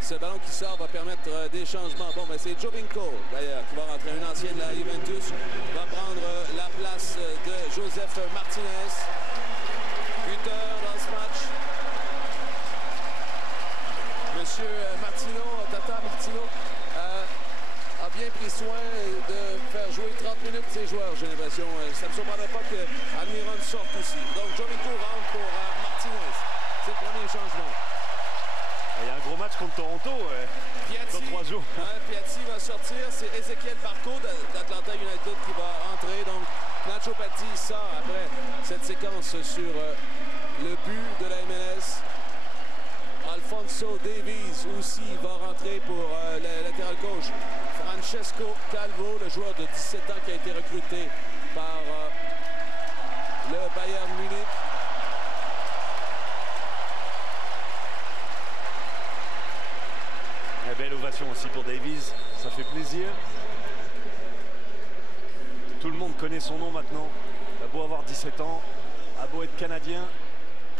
ce ballon qui sort va permettre des changements. Bon, c'est Jovinko, d'ailleurs, qui va rentrer. Une ancienne de la Juventus va prendre la place de Joseph Martinez. Buteur dans ce match. Monsieur Tata Martino, a bien pris soin de faire jouer 30 minutes ses joueurs, j'ai l'impression. Ça ne me surprendrait pas que Almiron sorte aussi. Donc Jovinko rentre pour Martinez. C'est le premier changement. Il y a un gros match contre Toronto Piatti, dans 3 jours. Piatti va sortir. C'est Ezequiel Barco d'Atlanta United qui va entrer. Donc Nacho Piatti sort après cette séquence sur le but de la MLS. Alfonso Davies aussi va rentrer pour le latéral gauche. Francesco Calvo, le joueur de 17 ans qui a été recruté par le Bayern Munich. Belle ovation aussi pour Davies, ça fait plaisir. Tout le monde connaît son nom maintenant. Il a beau avoir 17 ans, a beau être canadien,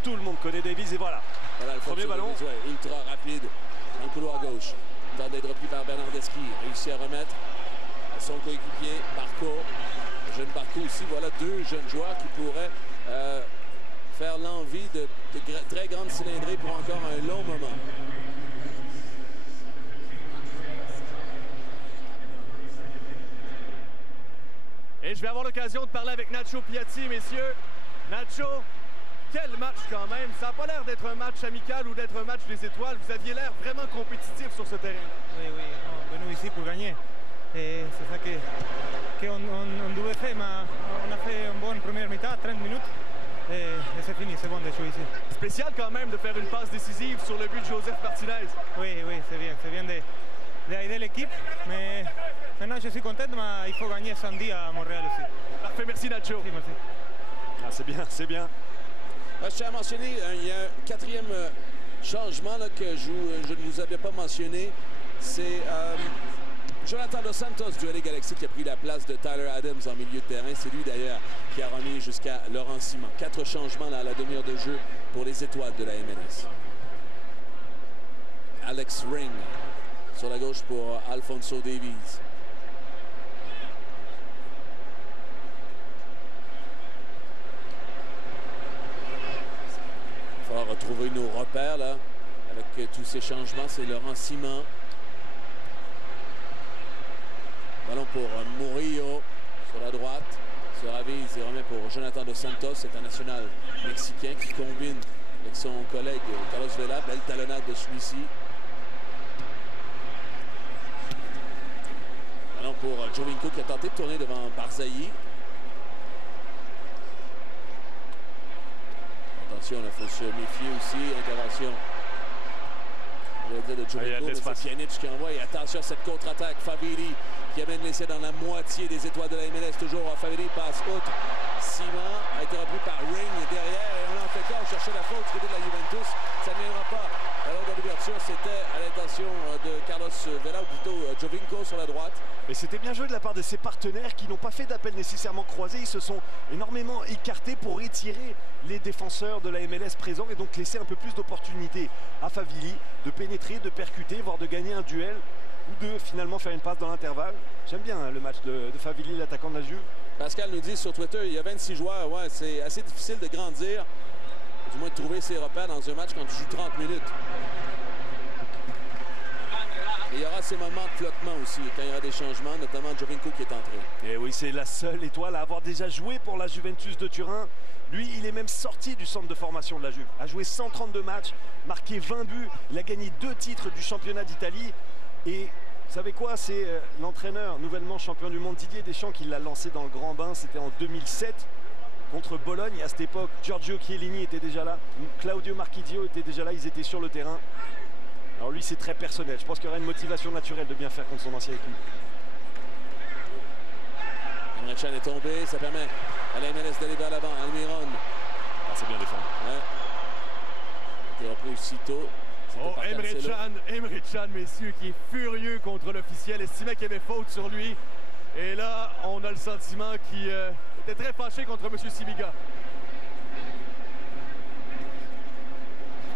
tout le monde connaît Davies et voilà. Voilà le premier ballon. Davies, ouais, ultra rapide dans le couloir gauche. Tente d'être repris par Bernardeschi. Réussit à remettre son coéquipier Barco. Le jeune Barco aussi. Voilà deux jeunes joueurs qui pourraient faire l'envie de très grandes cylindrées pour encore un long moment. Et je vais avoir l'occasion de parler avec Nacho Piatti, messieurs. Nacho, quel match quand même. Ça n'a pas l'air d'être un match amical ou d'être un match des étoiles. Vous aviez l'air vraiment compétitif sur ce terrain-là. Oui, oui, on est venu ici pour gagner. Et c'est ça qu'on devait faire, mais on a fait une bonne première mi-temps, 30 minutes. Et c'est fini, c'est bon de jouer ici. Spécial quand même de faire une passe décisive sur le but de Joseph Martinez. Oui, oui, c'est bien d'aider l'équipe. Mais maintenant je suis content, mais il faut gagner samedi à Montréal aussi. Parfait, merci Nacho. Merci, merci. Ah, c'est bien, c'est bien. Je tiens à mentionner, il y a un quatrième changement là, que je ne vous avais pas mentionné. C'est Jonathan Dos Santos du LA Galaxy qui a pris la place de Tyler Adams en milieu de terrain. C'est lui d'ailleurs qui a remis jusqu'à Laurent Simon. 4 changements là, à la demi-heure de jeu pour les étoiles de la MLS. Alex Ring sur la gauche pour Alphonso Davies. Il va falloir retrouver nos repères là avec tous ces changements. C'est Laurent Simon. Ballon pour Murillo sur la droite. Se ravise et remet pour Jonathan Dos Santos, international mexicain qui combine avec son collègue Carlos Vela. Belle talonnade de celui-ci. Ballon pour Jovinko qui a tenté de tourner devant Barzagli. Attention, il faut se méfier aussi. Intervention. De Jovinko, mais c'est Pjanic qui envoie. Et attention à cette contre-attaque. Favili qui amène l'essai dans la moitié des étoiles de la MLS. Toujours Favili passe outre. Simon a été repris par Ring derrière. Et on en fait quoi? On cherchait la faute du côté de la Juventus. Ça ne viendra pas. Alors de l'ouverture, c'était à l'intention de Carlos Vela, ou plutôt Jovinko sur la droite. Et c'était bien joué de la part de ses partenaires qui n'ont pas fait d'appel nécessairement croisé. Ils se sont énormément écartés pour étirer les défenseurs de la MLS présents et donc laisser un peu plus d'opportunités à Favili de pénétrer, de percuter, voire de gagner un duel ou de finalement faire une passe dans l'intervalle. J'aime bien le match de Favili, l'attaquant de la Juve. Pascal nous dit sur Twitter, il y a 26 joueurs. Ouais, c'est assez difficile de grandir, du moins de trouver ses repères dans un match quand tu joues 30 minutes. Et il y aura ces moments de flottement aussi, quand il y aura des changements, notamment Jovinko qui est entré. Et oui, c'est la seule étoile à avoir déjà joué pour la Juventus de Turin. Lui, il est même sorti du centre de formation de la Juve. A joué 132 matchs, marqué 20 buts. Il a gagné 2 titres du championnat d'Italie. Et vous savez quoi? C'est l'entraîneur, nouvellement champion du monde, Didier Deschamps, qui l'a lancé dans le grand bain. C'était en 2007 contre Bologne. Et à cette époque, Giorgio Chiellini était déjà là. Claudio Marchisio était déjà là. Ils étaient sur le terrain. Alors lui, c'est très personnel. Je pense qu'il y aura une motivation naturelle de bien faire contre son ancien équipe. Emre Can est tombé. Ça permet à la MLS d'aller vers l'avant. Almiron. Ah, c'est bien défendu. Ouais. Il a été repris aussitôt. Oh, Emre Can, messieurs, qui est furieux contre l'officiel. Estimait qu'il y avait faute sur lui. Et là, on a le sentiment qu'il était très fâché contre M. Simiga.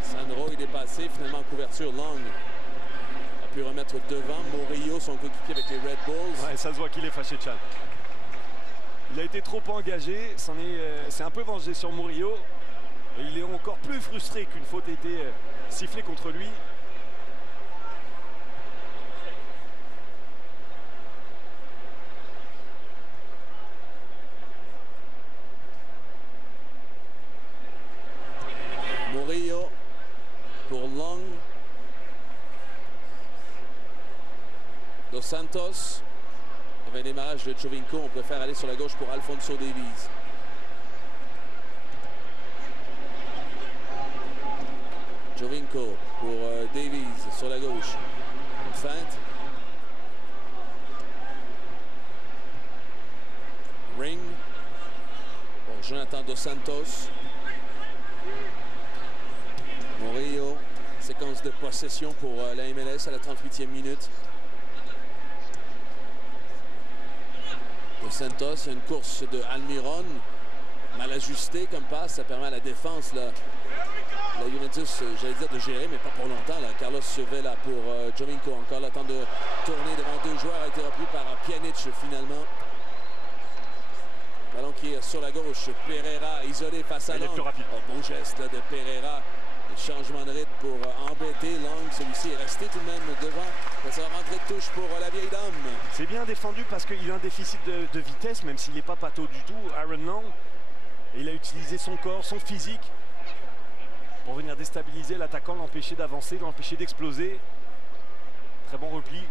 Sandro, il est passé finalement en couverture. Long a pu remettre devant. Murillo, son coéquipier avec les Red Bulls. Ouais, ça se voit qu'il est fâché, Can. Il a été trop engagé. C'est un peu vengé sur Murillo. Et il est encore plus frustré qu'une faute ait été sifflée contre lui. Murillo pour Long. Dos Santos. Avec un démarrage de Jovinko, on préfère aller sur la gauche pour Alphonso Davies. Jovinko pour Davies sur la gauche. Une feinte. Ring pour Jonathan Dos Santos. Murillo. Séquence de possession pour la MLS à la 38e minute. Dos Santos, une course de Almiron. Mal ajusté comme passe, ça permet à la défense là. La Juventus, j'allais dire de gérer, mais pas pour longtemps. Là. Carlos Vela pour Jovinko. Encore le temps de tourner devant 2 joueurs. A été repris par Pjanic finalement. Ballon qui est sur la gauche. Pereira isolé face à Long. Il est plus rapide. Oh, beau geste là, de Pereira. Changement de rythme pour embêter Long. Celui-ci est resté tout de même devant. Ça sera rentrée de touche pour la vieille dame. C'est bien défendu parce qu'il a un déficit de vitesse, même s'il n'est pas pâteau du tout, Aaron Long. Et il a utilisé son corps, son physique pour venir déstabiliser l'attaquant, l'empêcher d'avancer, l'empêcher d'exploser. Très bon repli.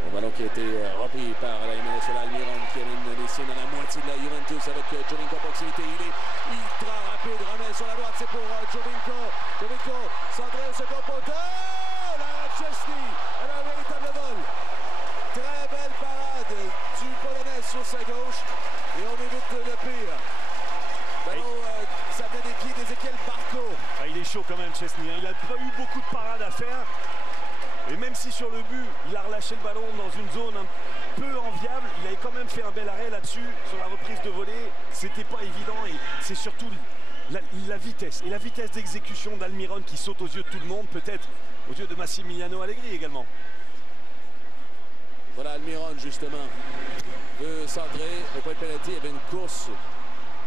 Le ballon qui a été repris par la MLS sur l'Almiron qui amène les siens dans la moitié de la Juventus avec Jovinko à proximité. Il est ultra rapide, remet sur la droite, c'est pour Jovinko. Jovinko centré au second poteau. La Chesney, elle a un véritable vol. Très belle parade du Polonais sur sa gauche et on évite le pire. Ballon, ça vient des pieds d'Ezequiel Barco. Ah, il est chaud quand même, Chesney. Il n'a pas eu beaucoup de parades à faire. Et même si sur le but, il a relâché le ballon dans une zone un peu enviable, il avait quand même fait un bel arrêt là-dessus, sur la reprise de volée. C'était pas évident et c'est surtout la vitesse. Et la vitesse d'exécution d'Almiron qui saute aux yeux de tout le monde, peut-être aux yeux de Massimiliano Allegri également. Voilà Almiron justement, veut centrer au point de pénalty. Il y avait une course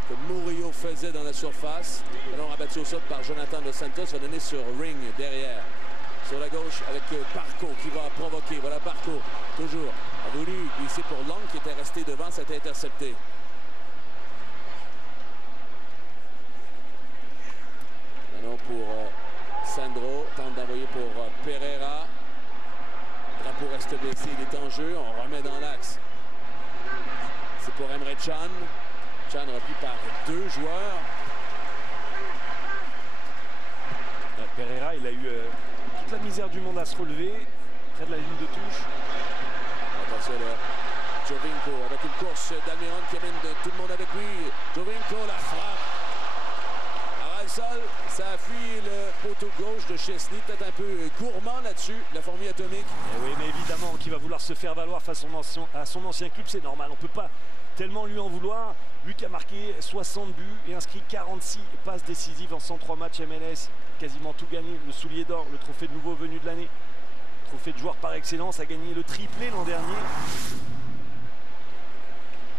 que Murillo faisait dans la surface. Ballon rabattu au sol par Jonathan Dos Santos, va donner sur Ring derrière. Sur la gauche avec Barco qui va provoquer. Voilà Barco, toujours, a voulu glisser pour Long qui était resté devant, ça a été intercepté. Maintenant pour Sandro, tente d'envoyer pour Pereira. Drapeau reste blessé, il est en jeu, on remet dans l'axe. C'est pour Emre Can. Can repris par deux joueurs. Pereira, il a eu toute la misère du monde à se relever, près de la ligne de touche. Attention là, Jovinko avec une course d'Almiron qui amène tout le monde avec lui. Jovinko, la frappe. À sol, ça a fui le poteau gauche de Chesney, peut-être un peu gourmand là-dessus, la fourmi atomique. Et oui, mais évidemment, qui va vouloir se faire valoir face à son ancien club, c'est normal. On ne peut pas tellement lui en vouloir. Lui qui a marqué 60 buts et inscrit 46 passes décisives en 103 matchs MLS. Quasiment tout gagné, le soulier d'or, le trophée de nouveau venu de l'année. Trophée de joueur par excellence, a gagné le triplé l'an dernier.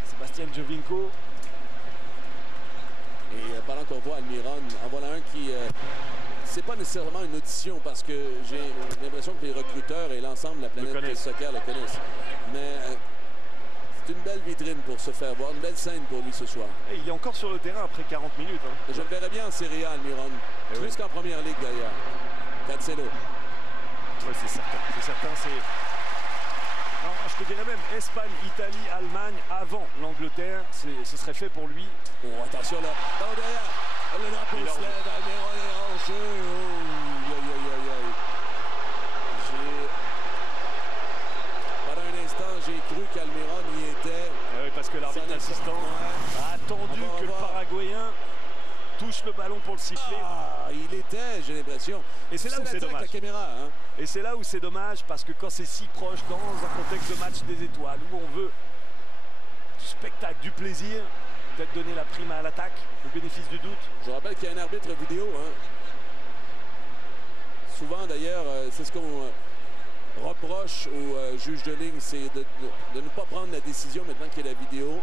Sébastien Jovinko. Et pendant qu'on voit Almiron, en voilà un qui... c'est pas nécessairement une audition parce que j'ai l'impression que les recruteurs et l'ensemble de la planète du soccer le connaissent. Mais c'est une belle vitrine pour se faire voir, une belle scène pour lui ce soir. Et il est encore sur le terrain après 40 minutes. Hein. Je le verrais bien en Serie A, Almiron. Plus qu'en première ligue d'ailleurs. Cancelo. Oui, c'est certain. C'est certain, c'est... Non, je te dirais même, Espagne, Italie, Allemagne, avant l'Angleterre, ce serait fait pour lui. Oh, attention là, derrière, le drapeau se lève, Almiron est en jeu. Oh, aïe, aïe, aïe, aïe. Pendant un instant, j'ai cru qu'Almiron y était. Oui, parce que l'arbitre assistant a attendu que le Paraguayen touche le ballon pour le siffler. Ah, il était, j'ai l'impression. Et c'est là où c'est dommage. La caméra, hein. Et c'est là où c'est dommage parce que quand c'est si proche dans un contexte de match des étoiles où on veut du spectacle, du plaisir, peut-être donner la prime à l'attaque, le bénéfice du doute. Je rappelle qu'il y a un arbitre vidéo. Hein. Souvent d'ailleurs, c'est ce qu'on reproche au juge de ligne, c'est de ne pas prendre la décision maintenant qu'il y a la vidéo.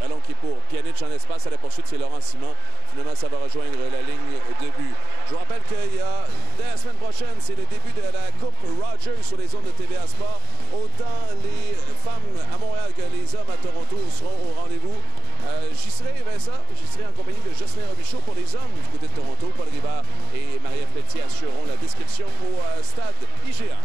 Ballon qui est pour Pjanic en espace à la poursuite, c'est Laurent Simon. Finalement, ça va rejoindre la ligne de but. Je vous rappelle qu'il y a, dès la semaine prochaine, c'est le début de la Coupe Rogers sur les zones de TVA Sport. Autant les femmes à Montréal que les hommes à Toronto seront au rendez-vous. J'y serai, Vincent, j'y serai en compagnie de Jocelyn Robichaud pour les hommes du côté de Toronto. Paul Rivard et Marie-Ève Pelletier assureront la description au stade IGA.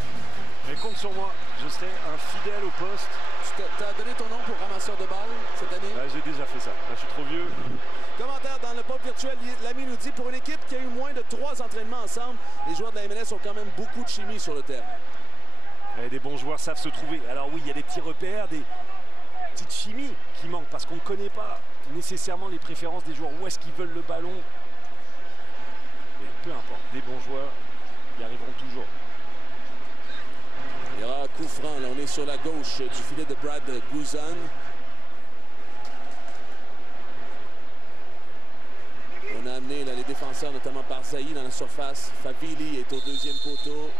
Mais compte sur moi, je serai un fidèle au poste. Tu as donné ton nom pour ramasseur de balles cette année? J'ai déjà fait ça. Là, je suis trop vieux. Commentaire dans le pop virtuel, l'ami nous dit, pour une équipe qui a eu moins de 3 entraînements ensemble, les joueurs de la MLS ont quand même beaucoup de chimie sur le terrain. Et des bons joueurs savent se trouver. Alors oui, il y a des petits repères, des petites chimies qui manquent parce qu'on ne connaît pas nécessairement les préférences des joueurs. Où est-ce qu'ils veulent le ballon? Mais peu importe, des bons joueurs y arriveront toujours. Il y aura un coup franc, là on est sur la gauche du filet de Brad Guzan. On a amené là, les défenseurs, notamment Barzai dans la surface. Favili est au deuxième poteau.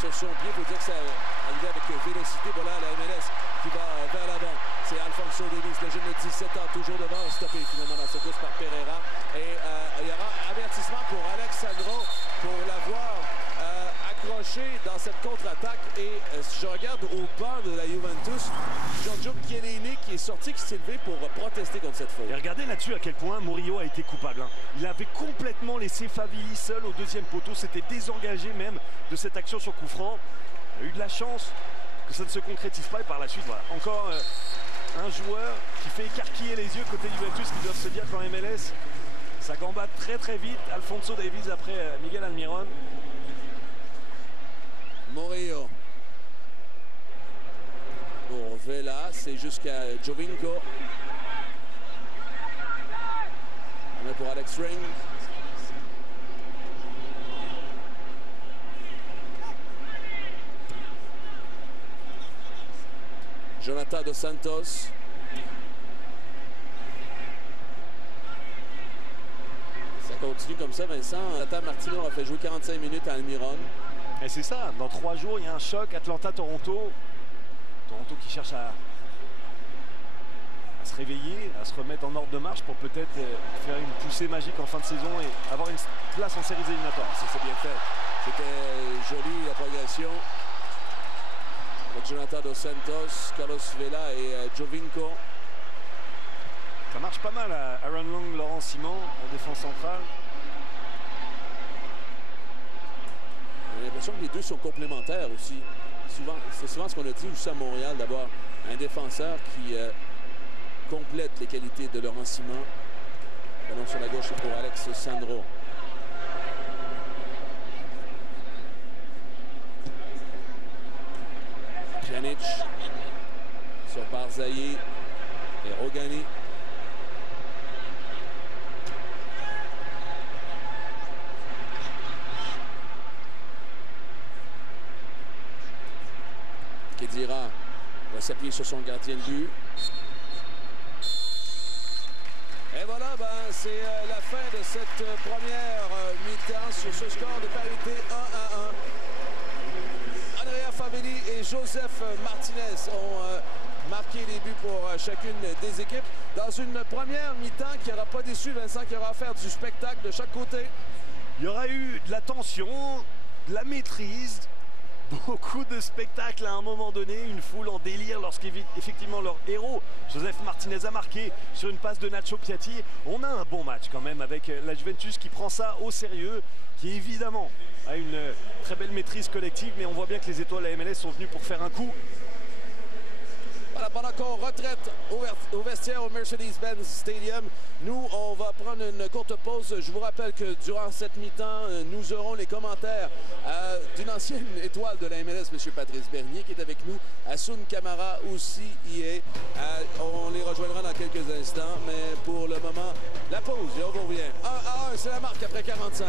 sur son pied. Il faut dire que ça arrivait avec vélocité. Voilà la MLS qui va vers l'avant. C'est Alfonso Davies, le jeune de 17 ans, toujours devant, stoppé finalement dans cette course par Pereira. Et il y aura avertissement pour Alex Sandro pour l'avoir accroché dans cette contre-attaque. Et si je regarde au banc de la Juventus, Giorgio Chiellini qui est sorti, qui s'est levé pour protester contre cette faute. Et regardez là-dessus à quel point Murillo a été coupable. Il avait complètement laissé Favilli seul au deuxième poteau, s'était désengagé même de cette action sur coup franc. Il a eu de la chance que ça ne se concrétise pas et par la suite, voilà, encore un joueur qui fait écarquiller les yeux côté Juventus, qui doivent se dire qu'en MLS, ça gambade très très vite. Alfonso Davies après Miguel Almiron. Murillo. Pour Vela, c'est jusqu'à Jovinko. On est pour Alex Ring. Jonathan Dos Santos. Ça continue comme ça, Vincent. Tata Martino a fait jouer 45 minutes à Almiron. Et c'est ça, dans 3 jours, il y a un choc Atlanta-Toronto. Toronto qui cherche à se réveiller, à se remettre en ordre de marche pour peut-être faire une poussée magique en fin de saison et avoir une place en séries éliminatoires. Ça, c'est bien fait. C'était joli la progression. Avec Jonathan Dos Santos, Carlos Vela et Jovinko. Ça marche pas mal à Aaron Long, Laurent Simon en défense centrale. J'ai l'impression que les deux sont complémentaires aussi. C'est souvent ce qu'on a dit aussi à Montréal, d'avoir un défenseur qui complète les qualités de Laurent Simon. Ballon sur la gauche pour Alex Sandro. Pjanic sur Barzagli et Rogani. Khedira va s'appuyer sur son gardien de but. Et voilà, c'est la fin de cette première mi-temps sur ce score de parité 1-1. Andrea Favilli et Joseph Martinez ont marqué les buts pour chacune des équipes. Dans une première mi-temps qui n'aura pas déçu, Vincent, qui aura à faire du spectacle de chaque côté. Il y aura eu de la tension, de la maîtrise, beaucoup de spectacles à un moment donné, une foule en délire lorsqu'effectivement leur héros, Joseph Martinez, a marqué sur une passe de Nacho Piatti. On a un bon match quand même avec la Juventus qui prend ça au sérieux, qui évidemment a une très belle maîtrise collective, mais on voit bien que les étoiles de la MLS sont venues pour faire un coup. Voilà, pendant qu'on retraite au vestiaire au Mercedes-Benz Stadium, nous, on va prendre une courte pause. Je vous rappelle que durant cette mi-temps, nous aurons les commentaires d'une ancienne étoile de la MLS, M. Patrice Bernier, qui est avec nous. Hassoun Camara aussi y est. On les rejoindra dans quelques instants, mais pour le moment, la pause et on vous revient. 1-1, c'est la marque après 45.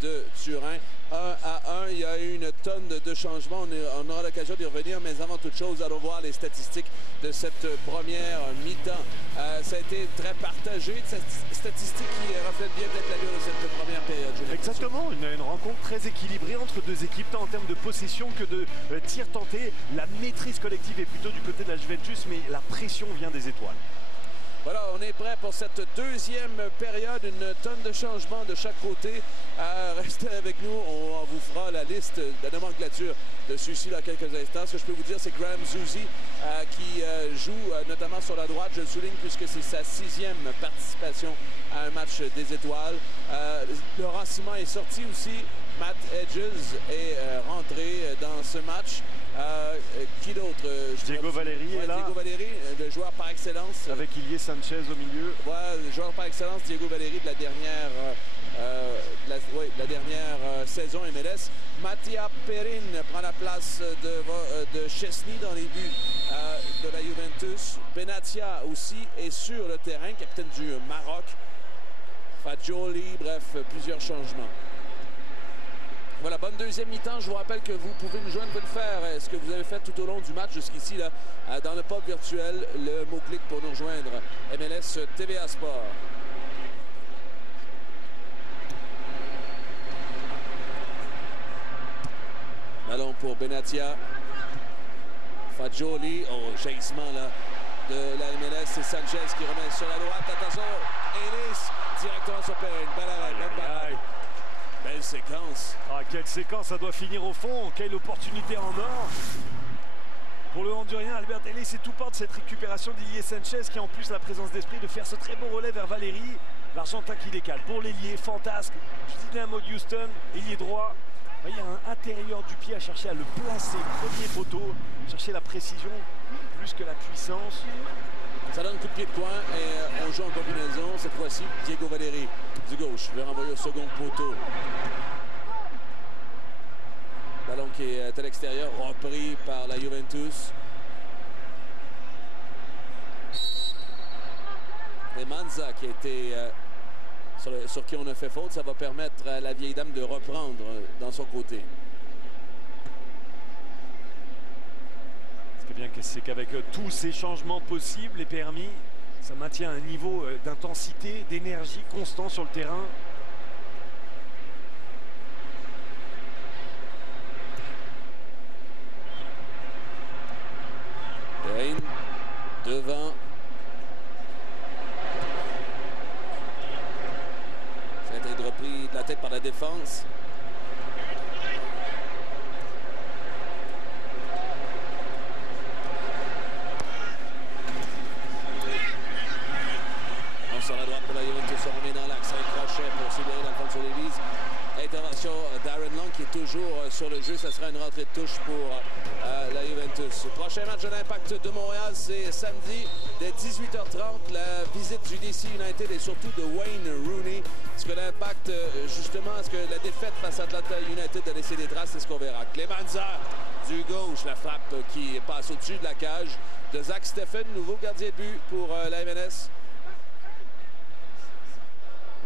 De Turin, 1-1. Il y a eu une tonne de changements. On aura l'occasion d'y revenir, mais avant toute chose, allons voir les statistiques de cette première mi-temps. Ça a été très partagé, statistiques qui reflètent bien peut-être l'allure de cette première période. Exactement, une rencontre très équilibrée entre deux équipes, tant en termes de possession que de tirs tentés. La maîtrise collective est plutôt du côté de la Juventus, mais la pression vient des étoiles. Voilà, on est prêt pour cette deuxième période. Une tonne de changements de chaque côté. Restez avec nous, on vous fera la liste de la nomenclature de ceux-ci dans quelques instants. Ce que je peux vous dire, c'est Graham Zusi qui joue notamment sur la droite. Je le souligne puisque c'est sa 6e participation à un match des étoiles. Laurent Simon est sorti aussi. Matt Hedges est rentré dans ce match. Qui d'autre? Diego Valeri est là. Diego Valeri, le joueur par excellence. Avec Ilie Sanchez au milieu. Voilà, le joueur par excellence, Diego Valeri de la dernière, saison MLS. Mattia Perin prend la place de Chesney dans les buts de la Juventus. Benatia aussi est sur le terrain, capitaine du Maroc. Fagioli, bref, plusieurs changements. Voilà, bonne deuxième mi-temps. Je vous rappelle que vous pouvez nous joindre, vous le faire. Ce que vous avez fait tout au long du match jusqu'ici, là, dans le pub virtuel, le mot-clic pour nous rejoindre. MLS TVA Sport. Ballon pour Benatia. Fagioli. Oh, jaillissement là de la MLS. C'est Sanchez qui remet sur la droite. Attention, Ellis directement sur Perrin. Belle arrêt, bonne balle. Belle séquence. Ah, quelle séquence, ça doit finir au fond. Quelle opportunité en or. Pour le Hondurien, Albert Ellis, c'est tout part de cette récupération d'Ilié Sanchez qui a en plus la présence d'esprit de faire ce très beau relais vers Valérie. L'Argentin qui décale pour l'ailier, fantasque. Je dis un mot de Houston, ailier droit. Il y a un intérieur du pied à chercher à le placer, premier poteau, chercher la précision plus que la puissance. Ça donne un coup de pied de coin et on joue en combinaison. Cette fois-ci, Diego Valéry du gauche veut renvoyer au second poteau. Ballon qui est à l'extérieur, repris par la Juventus. Et Manza qui a été sur qui on a fait faute, ça va permettre à la vieille dame de reprendre dans son côté. Ce qui est bien, c'est qu'avec tous ces changements possibles et permis, ça maintient un niveau d'intensité, d'énergie constant sur le terrain. Perrin devant. Ça a été repris de la tête par la défense. Sur la droite pour la Juventus, on remet dans l'axe un crochet pour Cyril Alfonso Davies. Intervention d'Aaron Long qui est toujours sur le jeu. Ça sera une rentrée de touche pour la Juventus. Prochain match de l'Impact de Montréal, c'est samedi dès 18h30. La visite du DC United et surtout de Wayne Rooney. Est-ce que l'Impact, justement, est-ce que la défaite face à Atlanta United a laissé des traces? C'est ce qu'on verra. Clemenza du gauche, la frappe qui passe au-dessus de la cage de Zach Steffen, nouveau gardien de but pour la MLS.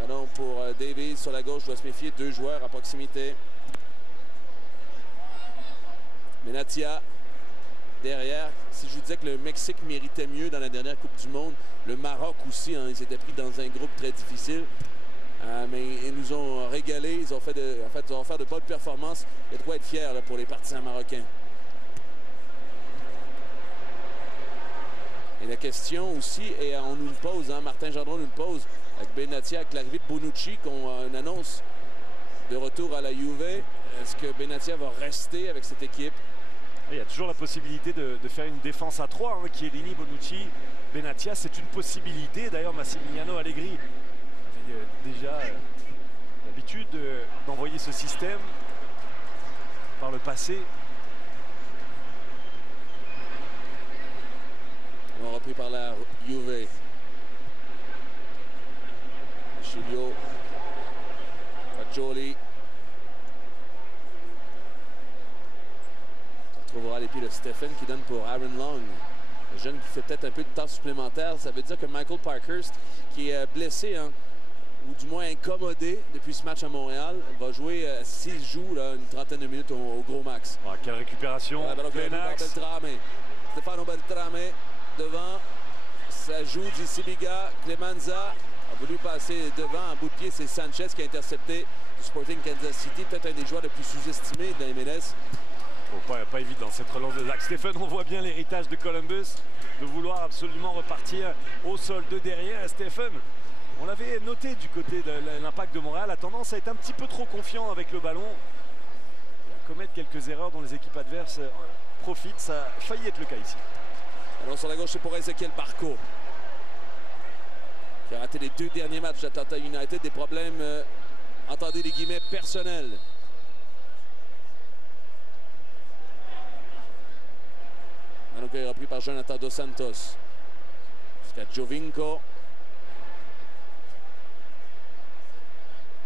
Ballon pour Davies sur la gauche, doit se méfier, deux joueurs à proximité. Benatia derrière. Si je vous disais que le Mexique méritait mieux dans la dernière Coupe du Monde, le Maroc aussi, hein, ils étaient pris dans un groupe très difficile. Mais ils nous ont régalé, ils ont fait ils ont fait de bonnes performances. Il y a de quoi être fier là, pour les partisans marocains. Et la question aussi, et on nous le pose, hein, Martin Gendron nous le pose, avec Benatia, avec l'arrivée de Bonucci, qu'on a une annonce de retour à la Juve. Est-ce que Benatia va rester avec cette équipe? Il y a toujours la possibilité de faire une défense à 3, hein, Chiellini, Bonucci, Benatia, c'est une possibilité. D'ailleurs, Massimiliano Allegri avait déjà l'habitude d'envoyer ce système par le passé. Repris par la Juve. Chilio. Fagioli. On retrouvera les pieds de Steffen qui donne pour Aaron Long. Le jeune qui fait peut-être un peu de temps supplémentaire. Ça veut dire que Michael Parkhurst, qui est blessé, hein, ou du moins incommodé depuis ce match à Montréal, va jouer s'il joue là, une trentaine de minutes au gros max. Ah, quelle récupération. Stefano Beltrame devant. Ça joue Sibiga. Clemenza a voulu passer devant. En bout de pied, c'est Sanchez qui a intercepté du Sporting Kansas City. Peut-être un des joueurs les plus sous-estimés de la MLS. Oh, pas évident cette relance de Zach Steffen. On voit bien l'héritage de Columbus de vouloir absolument repartir au sol de derrière. Steffen, on l'avait noté du côté de l'Impact de Montréal, a tendance à être un petit peu trop confiant avec le ballon, à commettre quelques erreurs dont les équipes adverses profitent. Ça a failli être le cas ici. Alors sur la gauche, c'est pour Ezequiel Barco, qui a raté les deux derniers matchs d'Atlanta United. Des problèmes, entendez les guillemets, personnels. Ballon qui est repris par Jonathan Dos Santos. Jusqu'à Giovinco.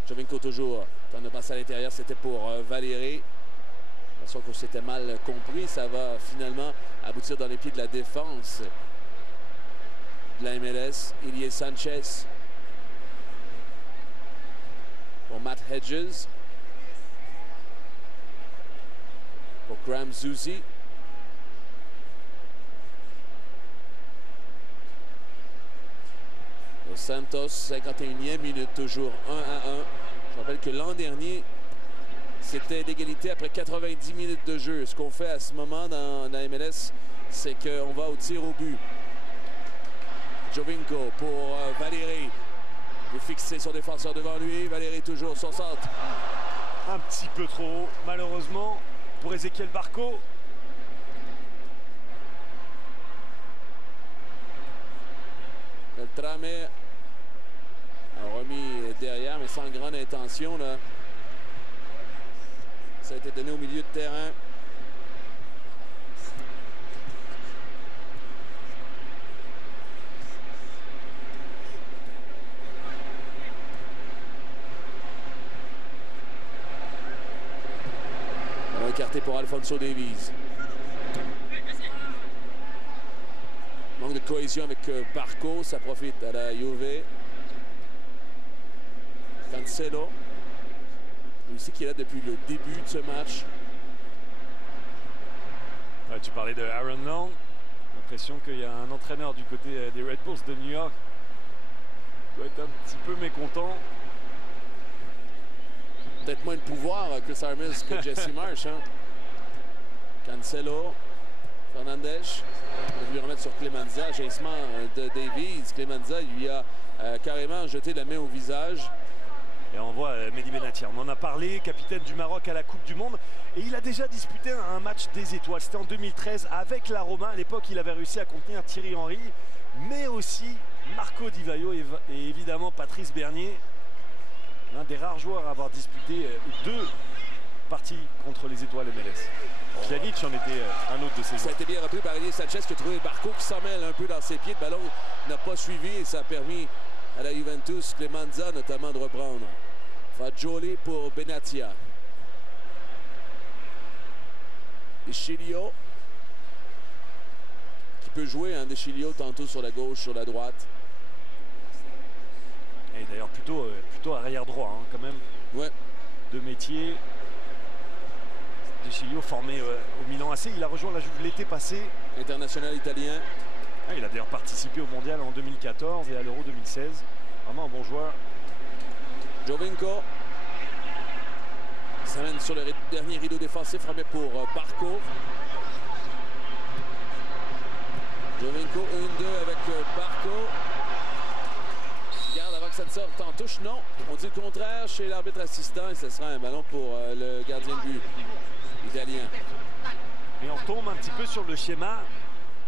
Giovinco toujours. Temps de passer à l'intérieur, c'était pour Valéry. Façon qu'on s'était mal compris, ça va finalement aboutir dans les pieds de la défense de la MLS. Ilie Sanchez pour Matt Hedges. pour Graham Zusi. Dos Santos, 51e minute, toujours 1-1. Je rappelle que l'an dernier, c'était l'égalité après 90 minutes de jeu. Ce qu'on fait à ce moment dans la MLS, c'est qu'on va au tir au but. Giovinco pour Valéry. Il est fixé son défenseur devant lui. Valéry toujours son centre. Un petit peu trop haut, malheureusement, pour Ezequiel Barco. Beltrame a remis derrière, mais sans grande intention, là. Ça a été donné au milieu de terrain. On va écarter pour Alphonso Davies. Manque de cohésion avec Barco, ça profite à la Juve. Cancelo, lui aussi qui est là depuis le début de ce match. Ouais, tu parlais de Aaron Long. L'impression qu'il y a un entraîneur du côté des Red Bulls de New York qui doit être un petit peu mécontent. Peut-être moins de pouvoir, Chris Armas, que Jesse Marsch. Hein. Cancelo, Fernandes. On va lui remettre sur Clemenza. Jaissement de Davies. Clemenza lui a carrément jeté la main au visage. Et on voit Mehdi Benatia, on en a parlé, capitaine du Maroc à la Coupe du Monde. Et il a déjà disputé un match des étoiles. C'était en 2013 avec la Roma. À l'époque, il avait réussi à contenir Thierry Henry, mais aussi Marco Di Vaio et évidemment Patrice Bernier. L'un des rares joueurs à avoir disputé 2 parties contre les étoiles MLS. Pjanic en était un autre de ces joueurs. Ça a été bien repris par Elie Sanchez qui a trouvé Barco qui s'en mêle un peu dans ses pieds. Le ballon n'a pas suivi et ça a permis à la Juventus, Clemenza notamment, de reprendre. Fagioli pour Benatia. Deschilio qui peut jouer, hein, Deschilio tantôt sur la gauche, sur la droite. Et d'ailleurs plutôt arrière droit hein, quand même. Ouais. De métier. Deschilio formé au Milan AC. Il a rejoint la Juve l'été passé. International italien. Ah, il a d'ailleurs participé au mondial en 2014 et à l'Euro 2016. Vraiment un bon joueur. Giovinco s'amène sur le dernier rideau défensif remet pour Barco. Giovinco 1-2 avec Barco. Garde avant que ça ne sorte en touche. Non, on dit le contraire chez l'arbitre assistant et ce sera un ballon pour le gardien de but italien. Et on retombe un petit peu sur le schéma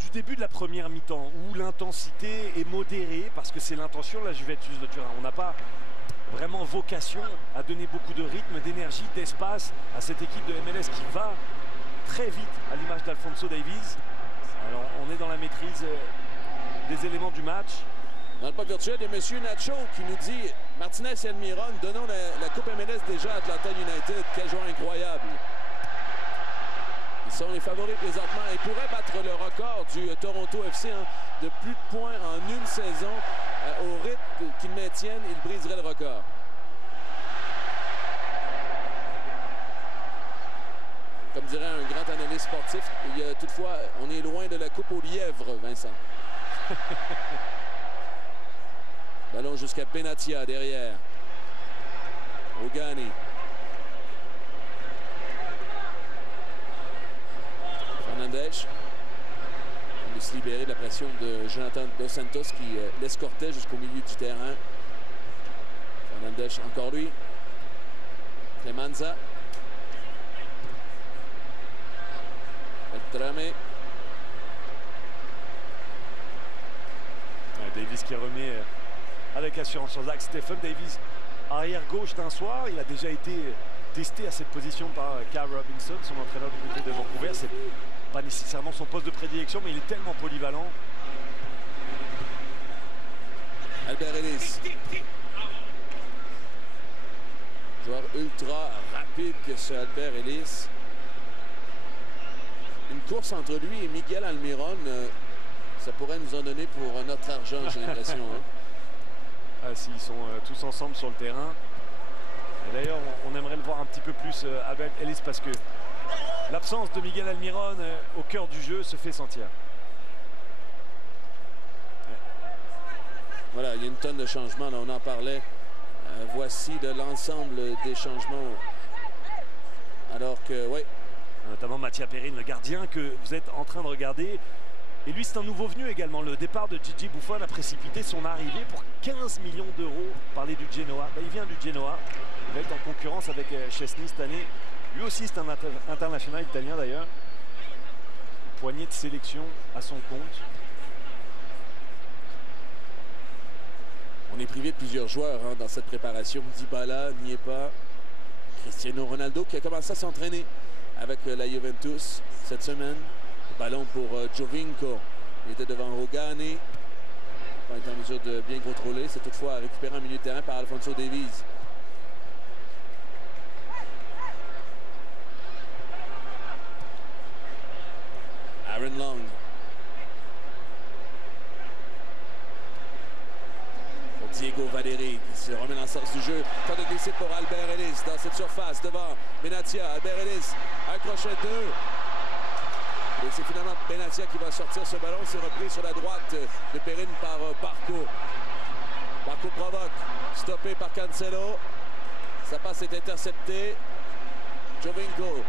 du début de la première mi-temps où l'intensité est modérée parce que c'est l'intention de la Juventus de Turin. On n'a pas vraiment vocation à donner beaucoup de rythme, d'énergie, d'espace à cette équipe de MLS qui va très vite à l'image d'Alphonso Davies. Alors on est dans la maîtrise des éléments du match. Dans le pas virtuel, il y a M. Nacho qui nous dit Martinez et Almiron, donnons la Coupe MLS déjà à Atlanta United. Quel joueur incroyable. Ils sont les favoris présentement et pourraient battre le record du Toronto FC hein, de plus de points en une saison. Au rythme qu'ils maintiennent, ils briseraient le record. Comme dirait un grand analyste sportif, il y a toutefois, on est loin de la coupe aux lièvres, Vincent. Ballon jusqu'à Benatia derrière. Ogani. Fernandes. On veut se libérer de la pression de Jonathan Dos Santos qui l'escortait jusqu'au milieu du terrain. Fernandes, encore lui. Clemenza. Beltrame. Davies qui remet avec assurance sur l'axe. Stephen Davies, arrière gauche d'un soir. Il a déjà été testé à cette position par Carl Robinson, son entraîneur du côté de Vancouver. C'est pas nécessairement son poste de prédilection, mais il est tellement polyvalent. Albert Ellis. Joueur ultra rapide que ce Albert Ellis. Une course entre lui et Miguel Almiron, ça pourrait nous en donner pour notre argent, j'ai l'impression. Hein? Ah, s'ils sont tous ensemble sur le terrain. D'ailleurs, on aimerait le voir un petit peu plus Albert Ellis parce que L'absence de Miguel Almiron au cœur du jeu se fait sentir. Voilà, il y a une tonne de changements, là, on en parlait. Voici de l'ensemble des changements. Alors que, oui. Notamment Mattia Perrine, le gardien que vous êtes en train de regarder. Et lui, c'est un nouveau venu également. Le départ de Gigi Buffon a précipité son arrivée pour 15 millions d'euros. Parler du Genoa. Ben, il vient du Genoa. Il va être en concurrence avec Szczesny cette année. Lui aussi, c'est un international italien d'ailleurs. Une poignée de sélection à son compte. On est privé de plusieurs joueurs dans cette préparation. Dybala n'y est pas. Cristiano Ronaldo qui a commencé à s'entraîner avec la Juventus cette semaine. Ballon pour Giovinco. Il était devant Rogani. Pas été en mesure de bien contrôler. C'est toutefois récupéré en milieu de terrain par Alphonso Davies. Aaron Long. Pour Diego Valeri qui se remet dans le sens du jeu. Temps de glisser pour Albert Ellis dans cette surface devant Benatia. Albert Ellis, un crochet 2. Et c'est finalement Benatia qui va sortir ce ballon. C'est repris sur la droite de Perrine par Barco. Barco provoque. Stoppé par Cancelo. Sa passe est interceptée. Giovinco.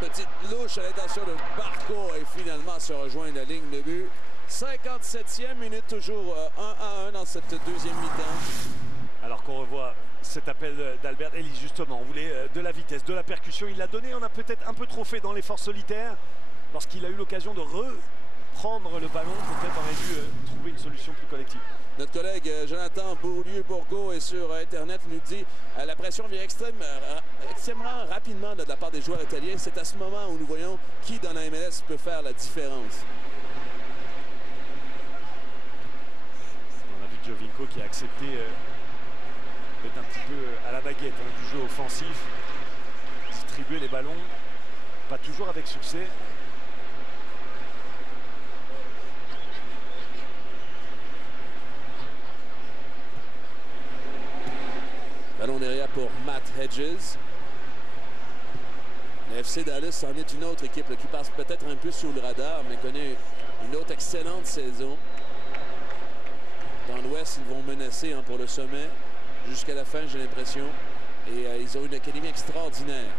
Petite louche à l'intention de Barco et finalement se rejoint la ligne de but. 57e minute, toujours 1-1 dans cette deuxième mi-temps. Alors qu'on revoit cet appel d'Albert Ellis, justement, on voulait de la vitesse, de la percussion. Il l'a donné, on a peut-être un peu trop fait dans l'effort solitaire. Lorsqu'il a eu l'occasion de reprendre le ballon, peut-être aurait dû trouver une solution plus collective. Notre collègue Jonathan Bourlieu-Bourgo est sur Internet, il nous dit la pression vient extrêmement rapidement de la part des joueurs italiens. C'est à ce moment où nous voyons qui dans la MLS peut faire la différence. On a vu Giovinco qui a accepté d'être un petit peu à la baguette du jeu offensif, distribuer les ballons, pas toujours avec succès. Ballon derrière pour Matt Hedges. Le FC Dallas en est une autre équipe qui passe peut-être un peu sous le radar, mais connaît une autre excellente saison. Dans l'Ouest, ils vont menacer pour le sommet jusqu'à la fin, j'ai l'impression. Et ils ont une académie extraordinaire.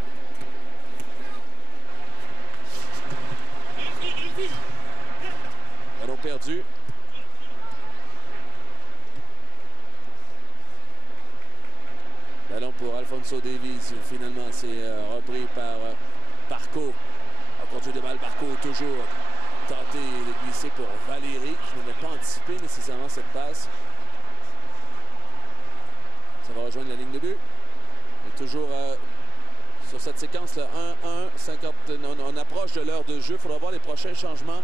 Ballon perdu. Ballon pour Alphonso Davies. Finalement, c'est repris par Barco. En contrôle de balle, Barco toujours tenté de glisser pour Valeri, qui n'avait pas anticipé nécessairement cette passe. Ça va rejoindre la ligne de but. Et toujours sur cette séquence-là, 1-1, on approche de l'heure de jeu. Il faudra voir les prochains changements.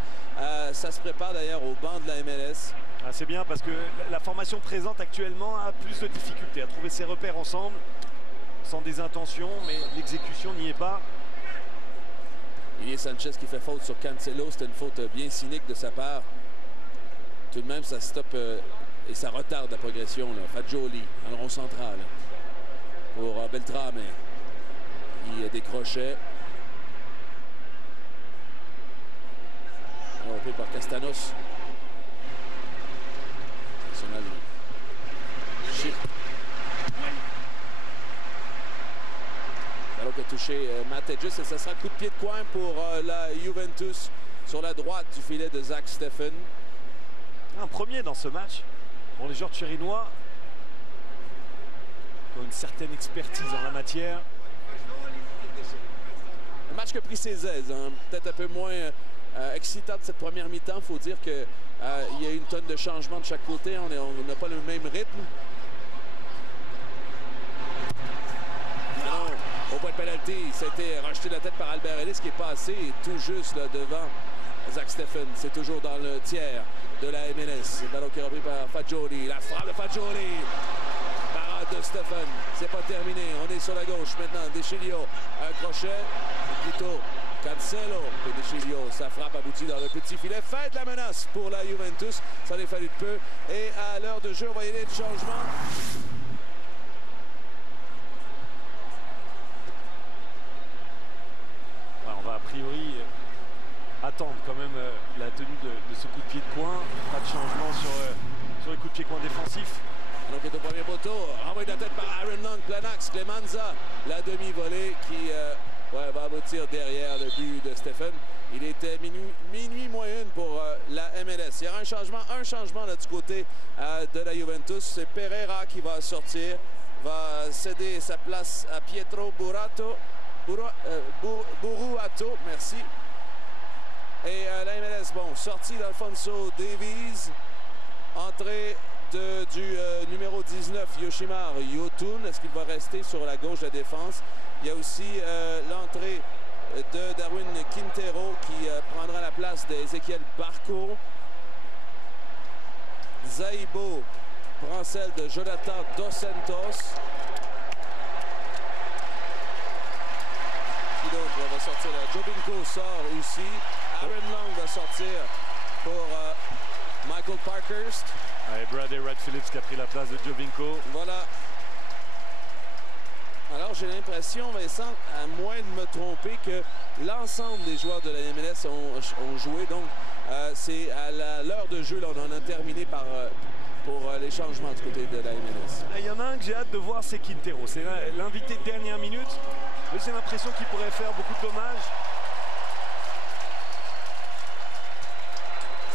Ça se prépare d'ailleurs au banc de la MLS. Ah, c'est bien parce que la formation présente actuellement a plus de difficultés à trouver ses repères ensemble, sans des intentions, mais l'exécution n'y est pas. Ilie Sanchez qui fait faute sur Cancelo, c'était une faute bien cynique de sa part. Tout de même, ça stoppe et ça retarde la progression. Fagioli dans le rond central pour Beltrame qui décrochait. Repris par Castanos. Ballon qui a touché Matt Hedges et ça sera coup de pied de coin pour la Juventus sur la droite du filet de Zach Steffen. Un premier dans ce match pour les joueurs turinois qui ont une certaine expertise en la matière. Un match qui a pris ses aises, peut-être un peu moins excitant de cette première mi-temps. Il faut dire qu'il y a une tonne de changements de chaque côté. On n'a pas le même rythme. Non, au point de pénalty, c'était racheté de la tête par Albert Ellis qui est passé tout juste là, devant Zach Steffen. C'est toujours dans le tiers de la MLS. Le ballon qui est repris par Fagioli. La frappe de Fagioli. Parade de Steffen. C'est pas terminé. On est sur la gauche maintenant. De Sciglio. Un crochet. Plutôt Cancelo. Et De Sciglio. Sa frappe aboutit dans le petit filet. Fin de la menace pour la Juventus. Ça en est fallu de peu. Et à l'heure de jeu, on va y aller de changement. priori attendent quand même la tenue de ce coup de pied de coin. Pas de changement sur les coups de pied coin défensifs. Donc il est au premier poteau, renvoyé de la tête par Aaron Long, plein axe, Clemanza, la demi-volée qui va aboutir derrière le but de Stephen. Il était minuit moins une pour la MLS. Il y aura un changement là, du côté de la Juventus. C'est Pereira qui va sortir, va céder sa place à Pietro Buruato, merci. Et la MLS, bon, sortie d'Alfonso Davies, entrée du numéro 19, Yoshimar Yotun. Est-ce qu'il va rester sur la gauche de la défense? Il y a aussi l'entrée de Darwin Quintero qui prendra la place d'Ezequiel Barco. Zaibo prend celle de Jonathan Dos Santos. Qui d'autre va sortir là? Jobinko sort aussi. Aaron Long va sortir pour Michael Parkhurst. Et Bradley Wright Phillips qui a pris la place de Jobinko. Voilà. Alors j'ai l'impression, Vincent, à moins de me tromper, que l'ensemble des joueurs de la MLS ont joué. Donc c'est à l'heure de jeu, là, on en a terminé pour les changements du côté de la MLS. Il y en a un que j'ai hâte de voir, c'est Quintero. C'est l'invité de dernière minute. J'ai l'impression qu'il pourrait faire beaucoup de dommages.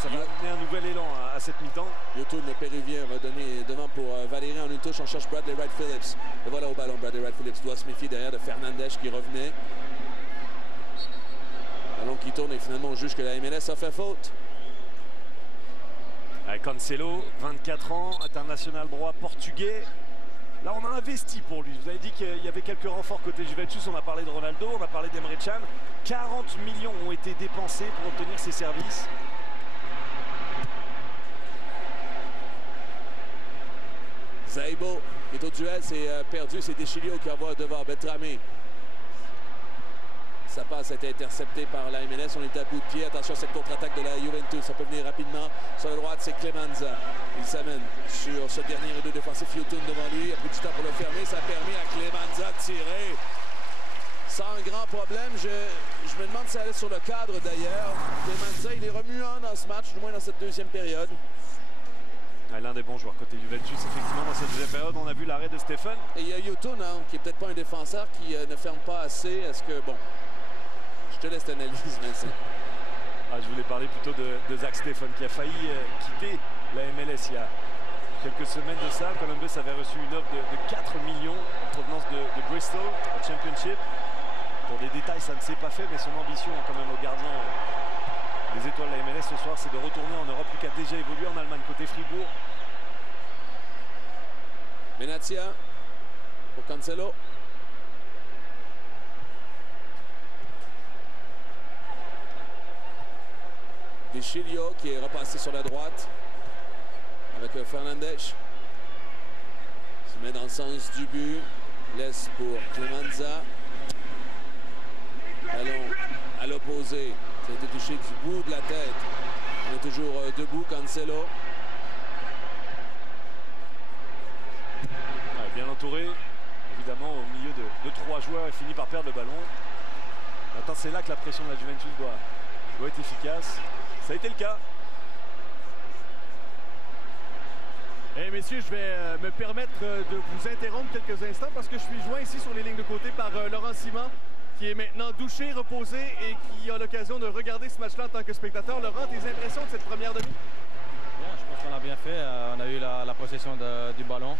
Ça va donner un nouvel élan à cette mi-temps. Yotun, le Péruvien, va donner devant pour Valérie en une touche. On cherche Bradley Wright Phillips. Et voilà au ballon. Bradley Wright Phillips doit se méfier derrière de Fernandez qui revenait. Ballon qui tourne et finalement on juge que la MLS a fait faute. Cancelo, 24 ans, international droit portugais. Là, on a investi pour lui. Vous avez dit qu'il y avait quelques renforts côté Juventus. On a parlé de Ronaldo, on a parlé d'Emre Can. 40 millions ont été dépensés pour obtenir ses services. Zaibo est au duel, c'est perdu, c'est Deschilio qui envoie devant Beltrame. Sa passe a été interceptée par la MLS, on est à bout de pied. Attention à cette contre-attaque de la Juventus, ça peut venir rapidement. Sur la droite, c'est Clemanza. Il s'amène sur ce dernier rideau défensif, Yotun devant lui. Il a pris du temps pour le fermer, ça permet à Clemanza de tirer. Sans grand problème, je me demande si ça allait sur le cadre d'ailleurs. Clemanza, il est remuant dans ce match, du moins dans cette deuxième période. L'un des bons joueurs côté Juventus, effectivement, dans cette deuxième période, on a vu l'arrêt de Stephen. Et il y a Yotun, qui est peut-être pas un défenseur, qui ne ferme pas assez. Est-ce que, bon, je te laisse l'analyse, Vincent. Je voulais parler plutôt de Zach Stephen, qui a failli quitter la MLS il y a quelques semaines de ça. Columbus avait reçu une offre de 4 millions en provenance de Bristol, au Championship. Pour des détails, ça ne s'est pas fait, mais son ambition, quand même, au gardien des étoiles de la MLS ce soir, c'est de retourner en Europe, lui qui a déjà évolué en Allemagne côté Fribourg. Benatia pour Cancelo. Deschilio qui est repassé sur la droite avec Fernandez. Se met dans le sens du but. Laisse pour Clemanza. Ballon à l'opposé. Ça a été touché du bout de la tête. On est toujours debout, Cancelo. Bien entouré, évidemment, au milieu de 3 joueurs, il finit par perdre le ballon. Maintenant, c'est là que la pression de la Juventus doit être efficace. Ça a été le cas. Et messieurs, je vais me permettre de vous interrompre quelques instants parce que je suis joint ici sur les lignes de côté par Laurent Simon, qui est maintenant douché, reposé et qui a l'occasion de regarder ce match-là en tant que spectateur. Laurent, tes impressions de cette première demi? Bien, je pense qu'on a bien fait. On a eu la possession du ballon.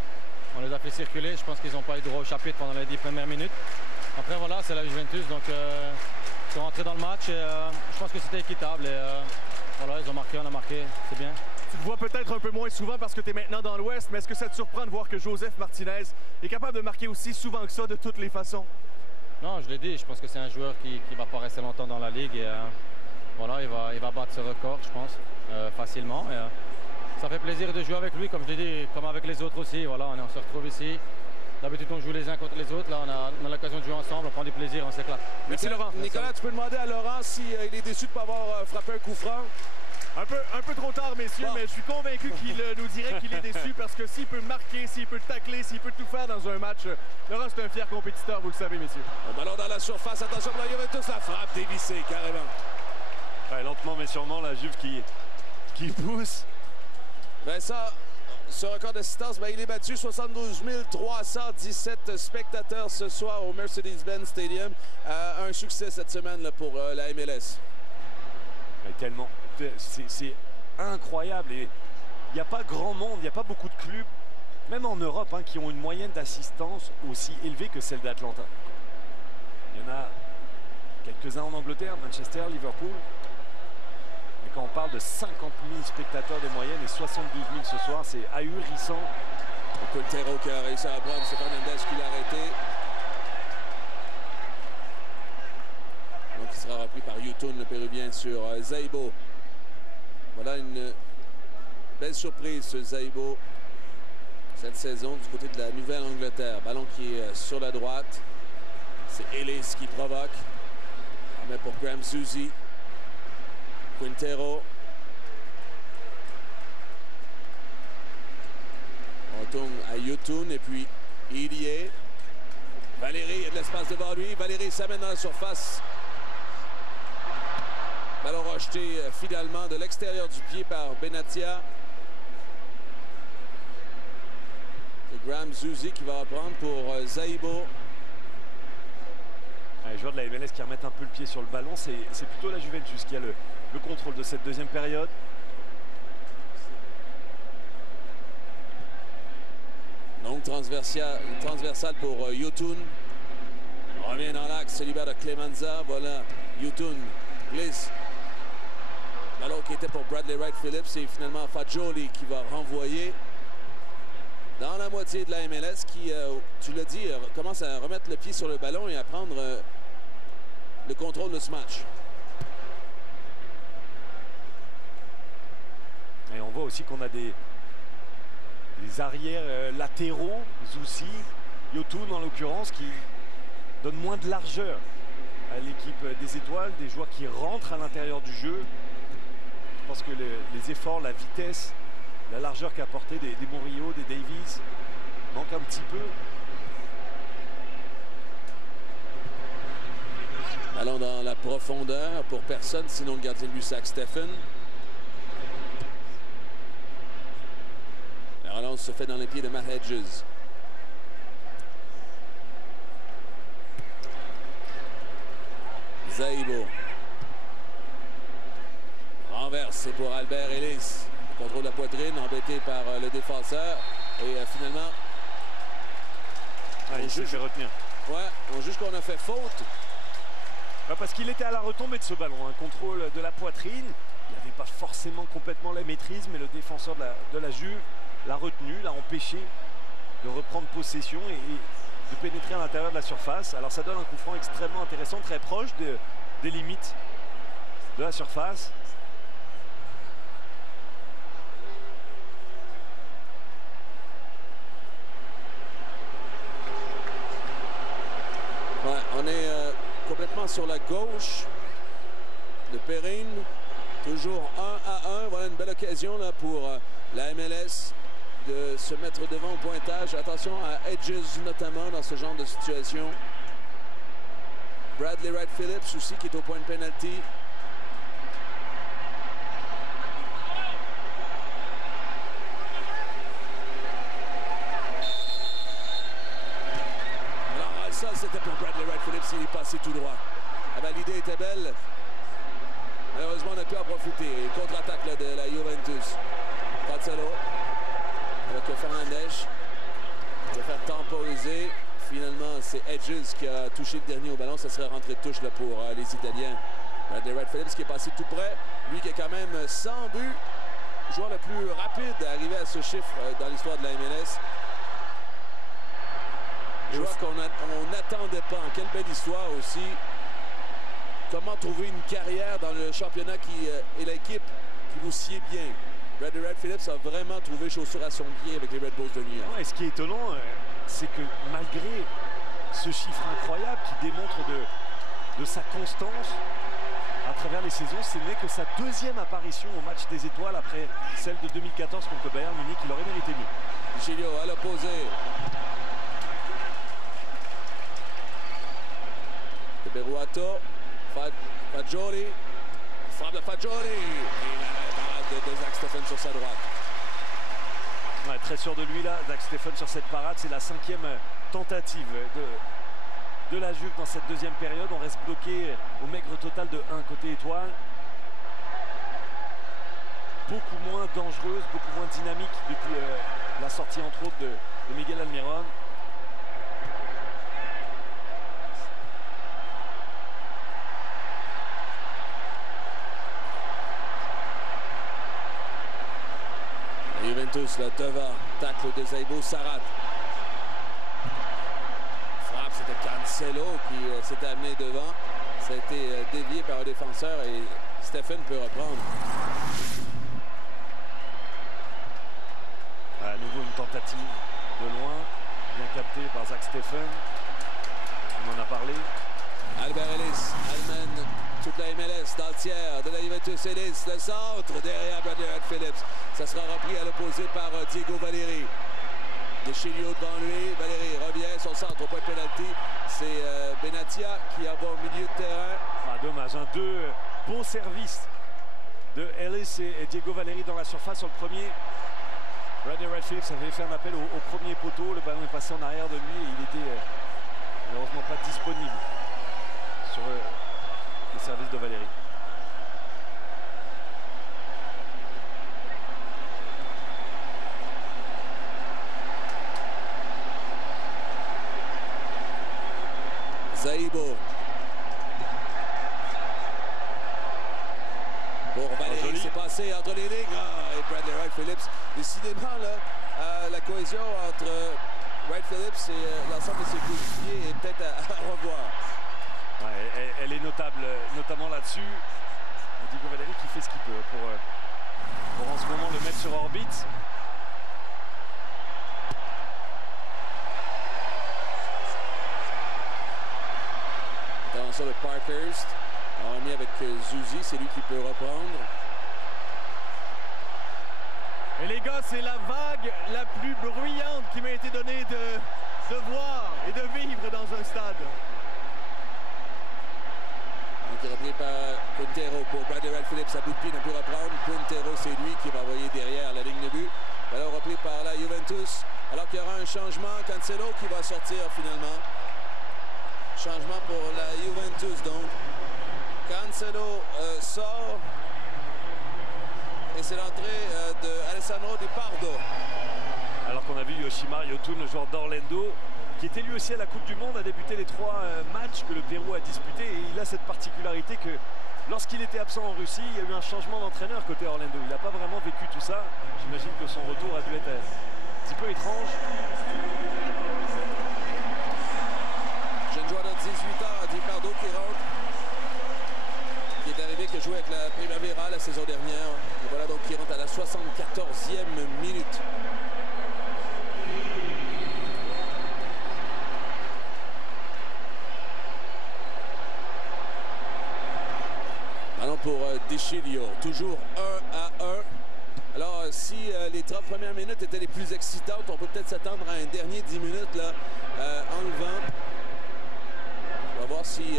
On les a fait circuler. Je pense qu'ils n'ont pas eu droit au chapitre pendant les 10 premières minutes. Après, voilà, c'est la Juventus. Donc, ils sont rentrés dans le match. Et, je pense que c'était équitable. Et, voilà, ils ont marqué, on a marqué. C'est bien. Tu le vois peut-être un peu moins souvent parce que tu es maintenant dans l'Ouest. Mais est-ce que ça te surprend de voir que Joseph Martinez est capable de marquer aussi souvent que ça de toutes les façons? Non, je l'ai dit. Je pense que c'est un joueur qui ne va pas rester longtemps dans la Ligue. Et, voilà, il va battre ce record, je pense, facilement. Et, ça fait plaisir de jouer avec lui, comme je l'ai dit, comme avec les autres aussi. Voilà, on se retrouve ici. D'habitude, on joue les uns contre les autres. Là, on a l'occasion de jouer ensemble, on prend du plaisir, on s'éclate. Merci Laurent. Nicolas, tu peux demander à Laurent s'il est déçu de ne pas avoir frappé un coup franc? Un peu trop tard, messieurs, Bon. mais je suis convaincu qu'il nous dirait qu'il est déçu parce que s'il peut marquer, s'il peut tacler, s'il peut tout faire dans un match, Laurent, c'est un fier compétiteur, vous le savez, messieurs. Le ballon dans la surface, attention pour la Juventus, la frappe dévissée carrément. Ouais, lentement mais sûrement, la Juve qui pousse. Vincent, ce record d'assistance, ben, il est battu. 72 317 spectateurs ce soir au Mercedes-Benz Stadium. Un succès cette semaine là, pour la MLS. Mais tellement. C'est incroyable. Et il n'y a pas grand monde, il n'y a pas beaucoup de clubs, même en Europe, hein, qui ont une moyenne d'assistance aussi élevée que celle d'Atlanta. Il y en a quelques-uns en Angleterre, Manchester, Liverpool. Mais quand on parle de 50 000 spectateurs de moyenne et 72 000 ce soir, c'est ahurissant. Quintero qui a réussi à prendre, c'est Fernandez qui l'a arrêté. Donc il sera repris par Yotun, le Péruvien, sur Zaibo. Voilà une belle surprise sur Zaibo cette saison du côté de la Nouvelle-Angleterre. Ballon qui est sur la droite. C'est Ellis qui provoque. On met pour Graham Zusi. Quintero. On tourne à Yotun et puis Ilie. Valéry, il y a de l'espace devant lui. Valéry s'amène dans la surface. Ballon rejeté finalement de l'extérieur du pied par Benatia. C'est Graham Zusi qui va reprendre pour Zaibo. Les joueurs de la MLS qui remettent un peu le pied sur le ballon, c'est plutôt la Juventus qui a le contrôle de cette deuxième période. Donc transversale pour Yotun. On revient dans l'axe, c'est libère de Clemenza. Voilà, Yotun glisse. Ballon qui était pour Bradley Wright Phillips et finalement Fagioli qui va renvoyer dans la moitié de la MLS qui, tu l'as dit, commence à remettre le pied sur le ballon et à prendre le contrôle de ce match. Et on voit aussi qu'on a des arrières latéraux, Zusi, Yotun en l'occurrence, qui donnent moins de largeur à l'équipe des Étoiles, des joueurs qui rentrent à l'intérieur du jeu. Je pense que les efforts, la vitesse, la largeur qu'a apporté des Murillo, des Davies manquent un petit peu. Allons dans la profondeur pour personne, sinon le gardien de but Zach Steffen. La relance se fait dans les pieds de Matt Hedges. Zaibo. Renverse, c'est pour Albert Ellis. Le contrôle de la poitrine, embêté par le défenseur. Et finalement, Il se fait retenir. Ouais, on juge qu'on a fait faute. Parce qu'il était à la retombée de ce ballon. Un contrôle de la poitrine. Il n'avait pas forcément complètement la maîtrise, mais le défenseur de la Juve l'a retenu, l'a empêché de reprendre possession et de pénétrer à l'intérieur de la surface. Alors ça donne un coup franc extrêmement intéressant, très proche des limites de la surface. Ouais, on est complètement sur la gauche de Perrine. Toujours 1-1. Voilà une belle occasion là, pour la MLS de se mettre devant au pointage. Attention à Hedges notamment dans ce genre de situation. Bradley Wright Phillips aussi qui est au point de penalty. Alors ça c'était pour Bradley Wright Phillips, il est passé tout droit. Ah ben, l'idée était belle. Malheureusement, on n'a pu en profiter. Contre-attaque de la Juventus. Cancelo avec Fernandez. Il va faire temporiser. Finalement, c'est Hedges qui a touché le dernier au ballon. Ça serait rentré de touche là, pour les Italiens. Bradley Wright Phillips qui est passé tout près. Lui qui est quand même 100 buts. Joueur le plus rapide à arriver à ce chiffre dans l'histoire de la MLS. Joueur qu'on n'attendait pas. Quelle belle histoire aussi. Comment trouver une carrière dans le championnat qui est l'équipe qui vous sied bien. Bradley Wright Phillips a vraiment trouvé chaussure à son pied avec les Red Bulls de New York. Ouais, et ce qui est étonnant, c'est que malgré ce chiffre incroyable qui démontre de sa constance, à travers les saisons. Ce n'est que sa deuxième apparition au match des étoiles après celle de 2014 contre le Bayern Munich. Il aurait mérité mieux. Gilio à l'opposé. De Beruato. Fagioli. Frappe de Fagioli. Et la parade de Zach Steffen sur sa droite. Ouais, très sûr de lui là, Zach Steffen sur cette parade. C'est la 5e tentative de la Juve dans cette deuxième période. On reste bloqué au maigre total de 1 côté étoile. Beaucoup moins dangereuse, beaucoup moins dynamique depuis la sortie entre autres de Miguel Almiron. Juventus, le Teva, tacle de Zaibo Sarat. Frappe, c'était Cancelo qui s'était amené devant. Ça a été dévié par un défenseur et Steffen peut reprendre. À nouveau une tentative de loin, bien captée par Zach Steffen. On en a parlé. Albert Ellis, Allemagne, toute la MLS dans le tiers de la Juventus. Ellis, le centre derrière Bradley Phillips. Ça sera repris à l'opposé par Diego Valeri. De Chilio devant lui, Valeri revient, son centre au point de pénalty. C'est Benatia qui envoie au milieu de terrain. Ah, dommage, hein. Deux bons services de Ellis et Diego Valeri dans la surface sur le premier. Bradley Phillips avait fait un appel au premier poteau. Le ballon est passé en arrière de lui et il était malheureusement pas disponible sur le service de Valeri. Zaibo. Pour Valeri, c'est passé entre les lignes. Et Bradley Wright Phillips. Décidément, là, la cohésion entre Wright Phillips et l'ensemble de ses coéquipiers est peut-être à revoir. Ouais, elle est notable, notamment là-dessus. Diego Valeri qui fait ce qu'il peut pour en ce moment le mettre sur orbite. Intervention de Parkhurst. On a mis avec Zuzi, c'est lui qui peut reprendre. Et les gars, c'est la vague la plus bruyante qui m'a été donnée de voir et de vivre dans un stade. Donc repris par Quintero pour Bradley Wright Phillips. À bout de pied, ne peut reprendre. Quintero, c'est lui qui va envoyer derrière la ligne de but. Alors repris par la Juventus. Alors qu'il y aura un changement. Cancelo qui va sortir finalement. Changement pour la Juventus donc. Cancelo sort. Et c'est l'entrée de Alessandro Di Pardo. Alors qu'on a vu Yoshimar Yotun, le joueur d'Orlando, qui était lui aussi à la Coupe du Monde, a débuté les 3 matchs que le Pérou a disputés. Et il a cette particularité que lorsqu'il était absent en Russie, il y a eu un changement d'entraîneur côté Orlando. Il n'a pas vraiment vécu tout ça. J'imagine que son retour a dû être un petit peu étrange. Jeune joueur de 18 ans, Di Pardo qui rentre. Qui est arrivé, qui a joué avec la Primavera la saison dernière. Et voilà donc qui rentre à la 74e minute. Allons pour De Chilio, toujours 1-1. Alors si les 30 premières minutes étaient les plus excitantes, on peut peut-être s'attendre à un dernier 10 minutes là, enlevant. On va voir si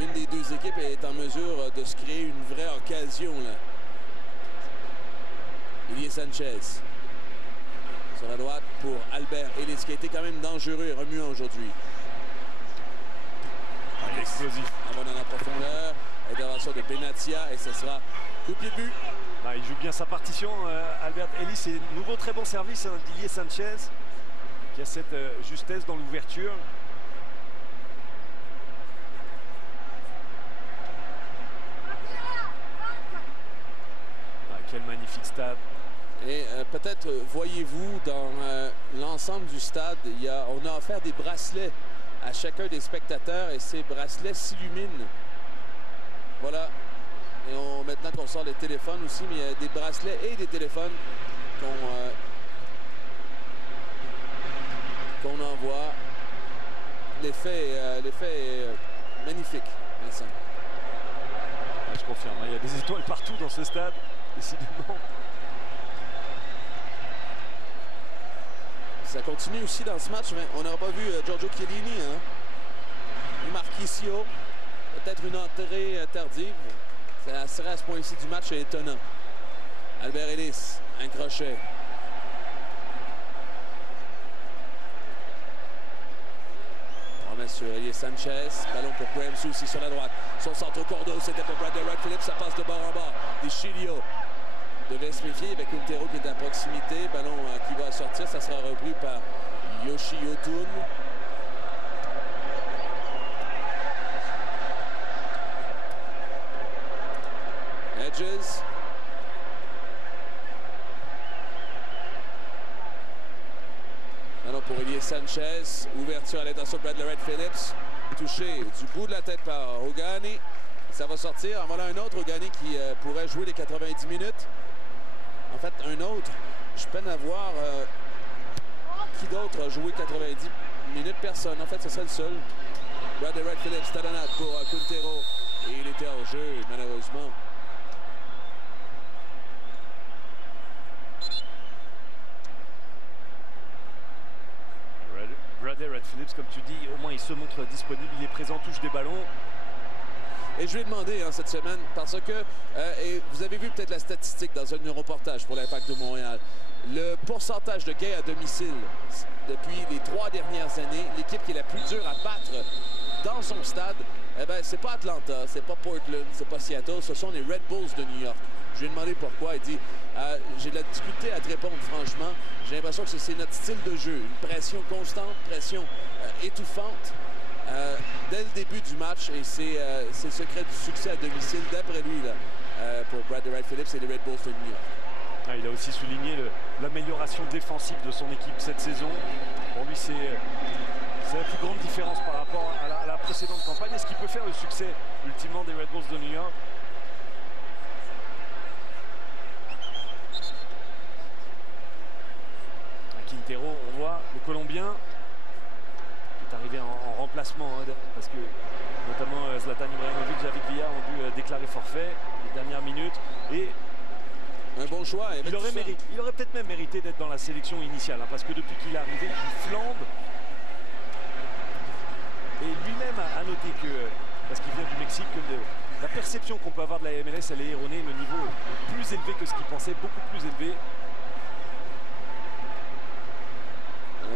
une des deux équipes est en mesure de se créer une vraie occasion là. Ilie Sanchez sur la droite pour Albert Ellis qui a été quand même dangereux et remuant aujourd'hui. Explosif. On va dans la profondeur. Intervention de Benatia et ce sera coup de pied de but. Ah, il joue bien sa partition, Albert Ellis. Et nouveau très bon service d'Ilie Sanchez qui a cette justesse dans l'ouverture. Quel magnifique stade. Et peut-être voyez-vous dans l'ensemble du stade, on a offert des bracelets à chacun des spectateurs et ces bracelets s'illuminent. Voilà. Et maintenant qu'on sort les téléphones aussi, mais il y a des bracelets et des téléphones qu'on envoie. L'effet est magnifique, Vincent. Je confirme, il y a des étoiles partout dans ce stade, décidément. Ça continue aussi dans ce match, mais on n'aura pas vu Giorgio Chiellini. Et Marchisio, peut-être une entrée tardive. Ça serait à ce point-ci du match étonnant. Albert Ellis, un crochet. On met sur Elias Sanchez. Ballon pour Graham Soucy sur la droite. Son centre au cordeau, c'était pour Bradley Wright Phillips. Ça passe de bord en bas. Deschilio devait se méfier avec Quintero qui est à proximité. Ballon qui va sortir. Ça sera repris par Yoshi Yotun. Edges. Ballon pour Elias Sanchez. Ouverture à l'intention de Bradley Wright Phillips. Touché du bout de la tête par Ogani. Ça va sortir. En voilà un autre Ogani qui pourrait jouer les 90 minutes. En fait, un autre. Je peine à voir qui d'autre a joué 90 minutes. Personne. En fait, ce serait le seul. Bradley Wright Phillips, talonnade pour Quintero. Et il était hors jeu, malheureusement. Bradley Wright Phillips, comme tu dis, au moins il se montre disponible, il est présent, touche des ballons. Et je lui ai demandé cette semaine, parce que, et vous avez vu peut-être la statistique dans un reportage pour l'Impact de Montréal, le pourcentage de gains à domicile depuis les 3 dernières années, l'équipe qui est la plus dure à battre dans son stade, eh bien, c'est pas Atlanta, c'est pas Portland, c'est pas Seattle, ce sont les Red Bulls de New York. Je lui ai demandé pourquoi. Il dit j'ai de la difficulté à te répondre, franchement. J'ai l'impression que c'est notre style de jeu. Une pression constante, pression étouffante dès le début du match. Et c'est le secret du succès à domicile, d'après lui, là, pour Bradley Wright Phillips et les Red Bulls de New York. Il a aussi souligné l'amélioration défensive de son équipe cette saison. Pour lui, c'est la plus grande différence par rapport à la précédente campagne. Est-ce qu'il peut faire le succès ultimement des Red Bulls de New York? Quintero, on voit le Colombien qui est arrivé en remplacement, parce que notamment Zlatan Ibrahimovic, Javid Villa ont dû déclarer forfait les dernières minutes. Et un bon choix. Il aurait peut-être même mérité d'être dans la sélection initiale, parce que depuis qu'il est arrivé, il flambe. Et lui-même a noté que, parce qu'il vient du Mexique, que la perception qu'on peut avoir de la MLS, elle est erronée. Le niveau est plus élevé que ce qu'il pensait, beaucoup plus élevé.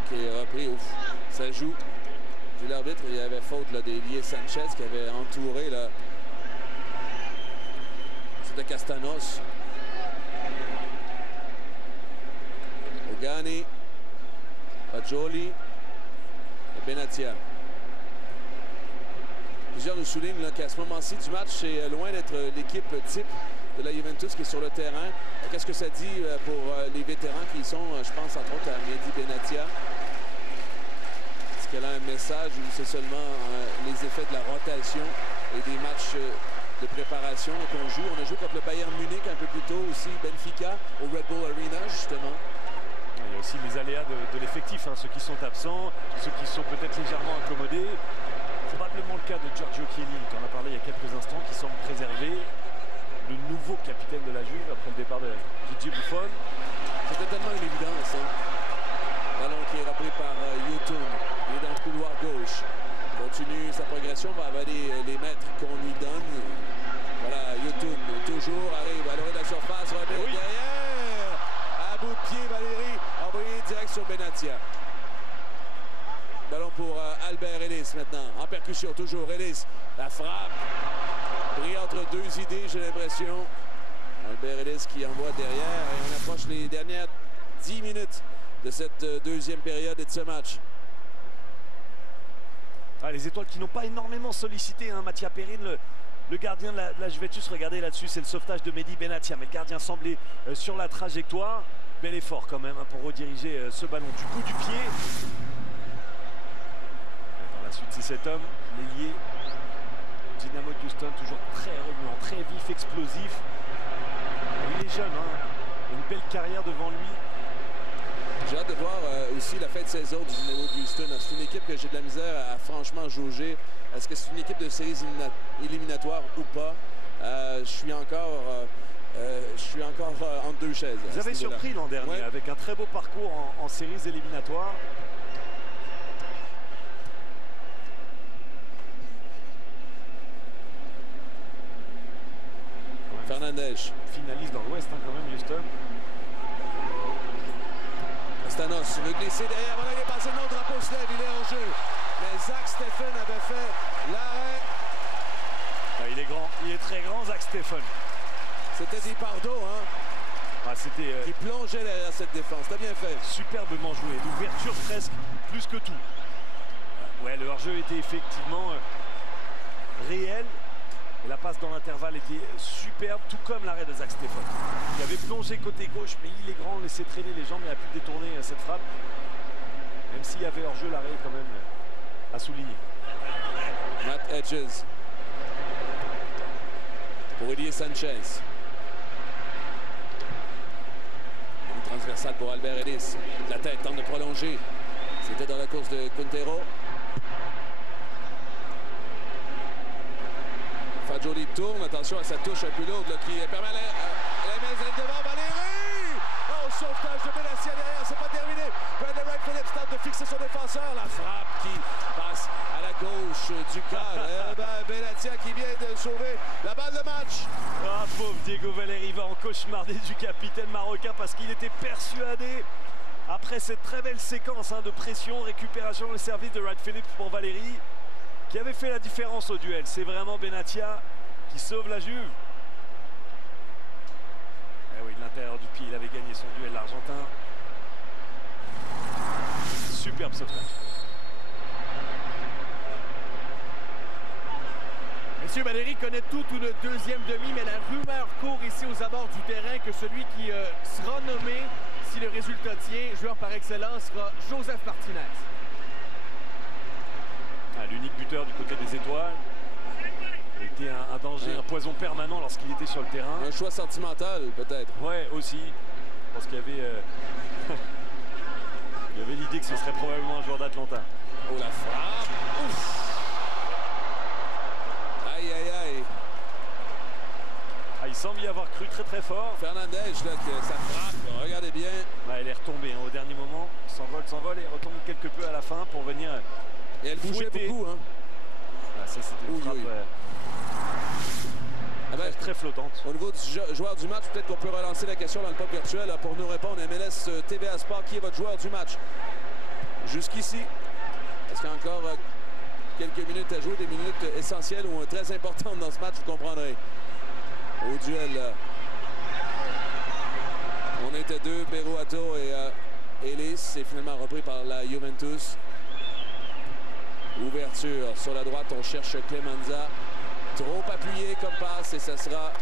Qui est repris. Ouf, ça joue. Vu l'arbitre, il y avait faute d'Elias Sanchez qui avait entouré là. C'était Castanos. Ogani, Fagioli et Benatia. Plusieurs nous soulignent qu'à ce moment-ci du match, c'est loin d'être l'équipe type de la Juventus qui est sur le terrain. Qu'est-ce que ça dit pour les vétérans qui sont, je pense entre autres à Mehdi Benatia? Est-ce qu'elle a un message ou c'est seulement les effets de la rotation et des matchs de préparation qu'on joue? On a joué contre le Bayern Munich un peu plus tôt aussi, Benfica, au Red Bull Arena justement. Il y a aussi les aléas de l'effectif, ceux qui sont absents, ceux qui sont peut-être légèrement incommodés. Probablement le cas de Giorgio Chiellini, qui en a parlé il y a quelques instants, qui semble préservé. Le nouveau capitaine de la Juve après le départ de Gigi Buffon. C'était tellement une évidence. Ballon qui est repris par Yotun. Il est dans le couloir gauche. Continue sa progression, va avaler les mètres qu'on lui donne. Voilà, Yotun toujours arrive à l'orée de la surface. Rebelle derrière. À bout de pied, Valérie envoyé direct sur Benatia. Ballon pour Albert Ellis maintenant. En percussion, toujours Ellis. La frappe. Pris entre deux idées, j'ai l'impression. Albert Ellis qui envoie derrière. Et on approche les dernières 10 minutes de cette deuxième période et de ce match. Les étoiles qui n'ont pas énormément sollicité Mattia Perin, le gardien de la Juventus. Regardez là-dessus, c'est le sauvetage de Mehdi Benatia. Mais le gardien semblait sur la trajectoire. Bel effort quand même pour rediriger ce ballon du bout du pied. Dans la suite, c'est cet homme, l'ailier Dynamo de Houston, toujours très remuant, très vif, explosif. Il est jeune, il a une belle carrière devant lui. J'ai hâte de voir aussi la fin de saison du Dynamo de Houston. C'est une équipe que j'ai de la misère à franchement jauger. Est-ce que c'est une équipe de séries éliminatoires ou pas? je suis encore entre deux chaises. Vous avez surpris l'an dernier avec un très beau parcours en séries éliminatoires. Fernandez. Finaliste dans l'Ouest quand même, Houston. Stanos veut glisser derrière. Voilà, il est passé. Non, drapeau se lève, il est en jeu. Mais Zach Steffen avait fait l'arrêt. Il est grand, il est très grand, Zach Steffen. C'était Di Pardo, hein, qui plongeait derrière cette défense. C'était bien fait. Superbement joué, l'ouverture presque, plus que tout. Ouais, le hors-jeu était effectivement réel. Et la passe dans l'intervalle était superbe, tout comme l'arrêt de Zach Steffen. Il avait plongé côté gauche, mais il est grand, laissé traîner les jambes, il a pu détourner cette frappe. Même s'il y avait hors-jeu, l'arrêt quand même à souligner. Matt Hedges. Pour Elie Sanchez. Une transversale pour Albert Ellis. La tête tente de prolonger. C'était dans la course de Quintero. Fagioli tourne. Attention à sa touche un peu lourde là, qui permet à la mise devant. Valérie! Oh, sauvetage de Benatia derrière. C'est pas terminé. Brandon Wright Phillips tente de fixer son défenseur. La frappe qui passe à la gauche du cadre. Benatia qui vient de sauver la balle de match. Ah, pauvre Diego Valéry va en cauchemarder du capitaine marocain parce qu'il était persuadé, après cette très belle séquence de pression, récupération et service de Wright Phillips pour Valéry, qui avait fait la différence au duel. C'est vraiment Benatia qui sauve la Juve. Eh oui, de l'intérieur du pied, il avait gagné son duel, l'Argentin. Superbe sauvetage. Monsieur Valéry connaît toute une deuxième demi, mais la rumeur court ici aux abords du terrain que celui qui sera nommé, si le résultat tient, joueur par excellence, sera Joseph Martinez. L'unique buteur du côté des Étoiles. Il était un danger, un poison permanent lorsqu'il était sur le terrain. Un choix sentimental, peut-être. Ouais, aussi. Je pense qu'il y avait, il y avait l'idée que ce serait probablement un joueur d'Atlanta. Oh, la frappe! Ouf! Aïe, aïe, aïe. Ah, il semble y avoir cru très très fort. Fernandez, là, que ça frappe. Regardez bien. Ouais, elle est retombée au dernier moment. S'envole et retombe quelque peu à la fin pour venir. Et elle bougeait beaucoup, hein. Ah, ça, c'était une frappe très flottante. Au niveau du joueur du match, peut-être qu'on peut relancer la question dans le pop virtuel là, pour nous répondre. MLS TVA Sport, qui est votre joueur du match? Jusqu'ici, est-ce qu'il y a encore quelques minutes à jouer, des minutes essentielles ou très importantes dans ce match, vous comprendrez. Au duel, on était deux, Beruato et Ellis. C'est finalement repris par la Juventus. Ouverture sur la droite, on cherche Clemenza. Trop appuyé comme passe et ce sera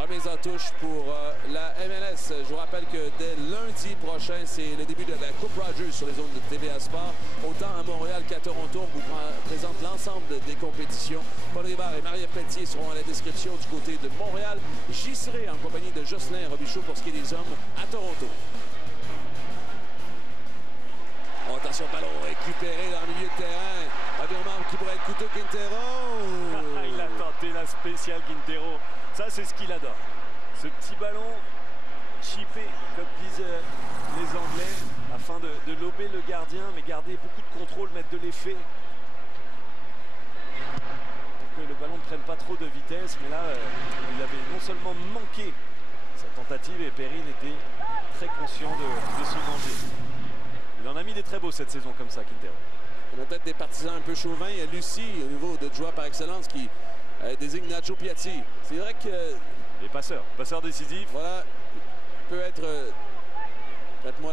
remise en touche pour la MLS. Je vous rappelle que dès lundi prochain, c'est le début de la Coupe Rogers sur les zones de TVA Sport. Autant à Montréal qu'à Toronto, on vous présente l'ensemble des compétitions. Paul Rivard et Marie-Ève Pelletier seront à la description du côté de Montréal. J'y serai en compagnie de Jocelyn Robichaud pour ce qui est des hommes à Toronto. Oh, attention, ballon récupéré dans le milieu de terrain. Revirement qui pourrait être coûteux, Quintero. Il a tenté la spéciale Quintero. Ça, c'est ce qu'il adore. Ce petit ballon chippé, comme disent les Anglais, afin de lober le gardien, mais garder beaucoup de contrôle, mettre de l'effet. Pour que le ballon ne prenne pas trop de vitesse. Mais là, il avait non seulement manqué sa tentative, et Perrine était très conscient de ce danger. Il en a mis des très beaux cette saison comme ça, Quintero. On a peut-être des partisans un peu chauvins. Il y a Lucie, au niveau de joueur par excellence, qui désigne Nacho Piatti. C'est vrai que... Les passeurs décisifs. Voilà, peut être... Faites-moi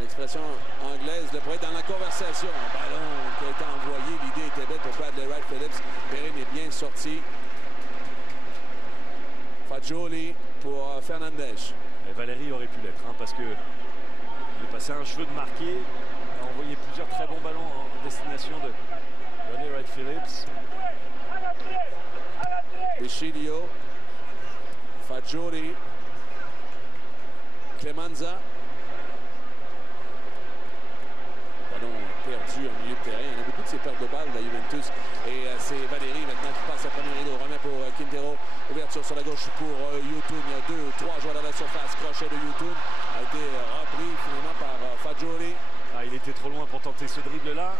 l'expression anglaise, pour être dans la conversation. Un ballon qui a été envoyé, l'idée était belle pour Bradley Wright Phillips. Perrine est bien sorti. Fagioli pour Fernandez. Et Valéry aurait pu l'être, parce que il est passé un cheveu de marqué. Il a envoyé plusieurs très bons ballons en destination de Bradley Wright Phillips. Deschilio, Fagioli, Clemenza. Ballon perdu en milieu de terrain. Il y en a beaucoup de ces pertes de balles de la Juventus. Et c'est Valéry maintenant qui passe à premier rideau. Remet pour Quintero. Ouverture sur la gauche pour Yotun. Il y a 2-3 joueurs dans la surface. Crochet de Yotun a été repris finalement par Fagioli. Ah, il était trop loin pour tenter ce dribble-là.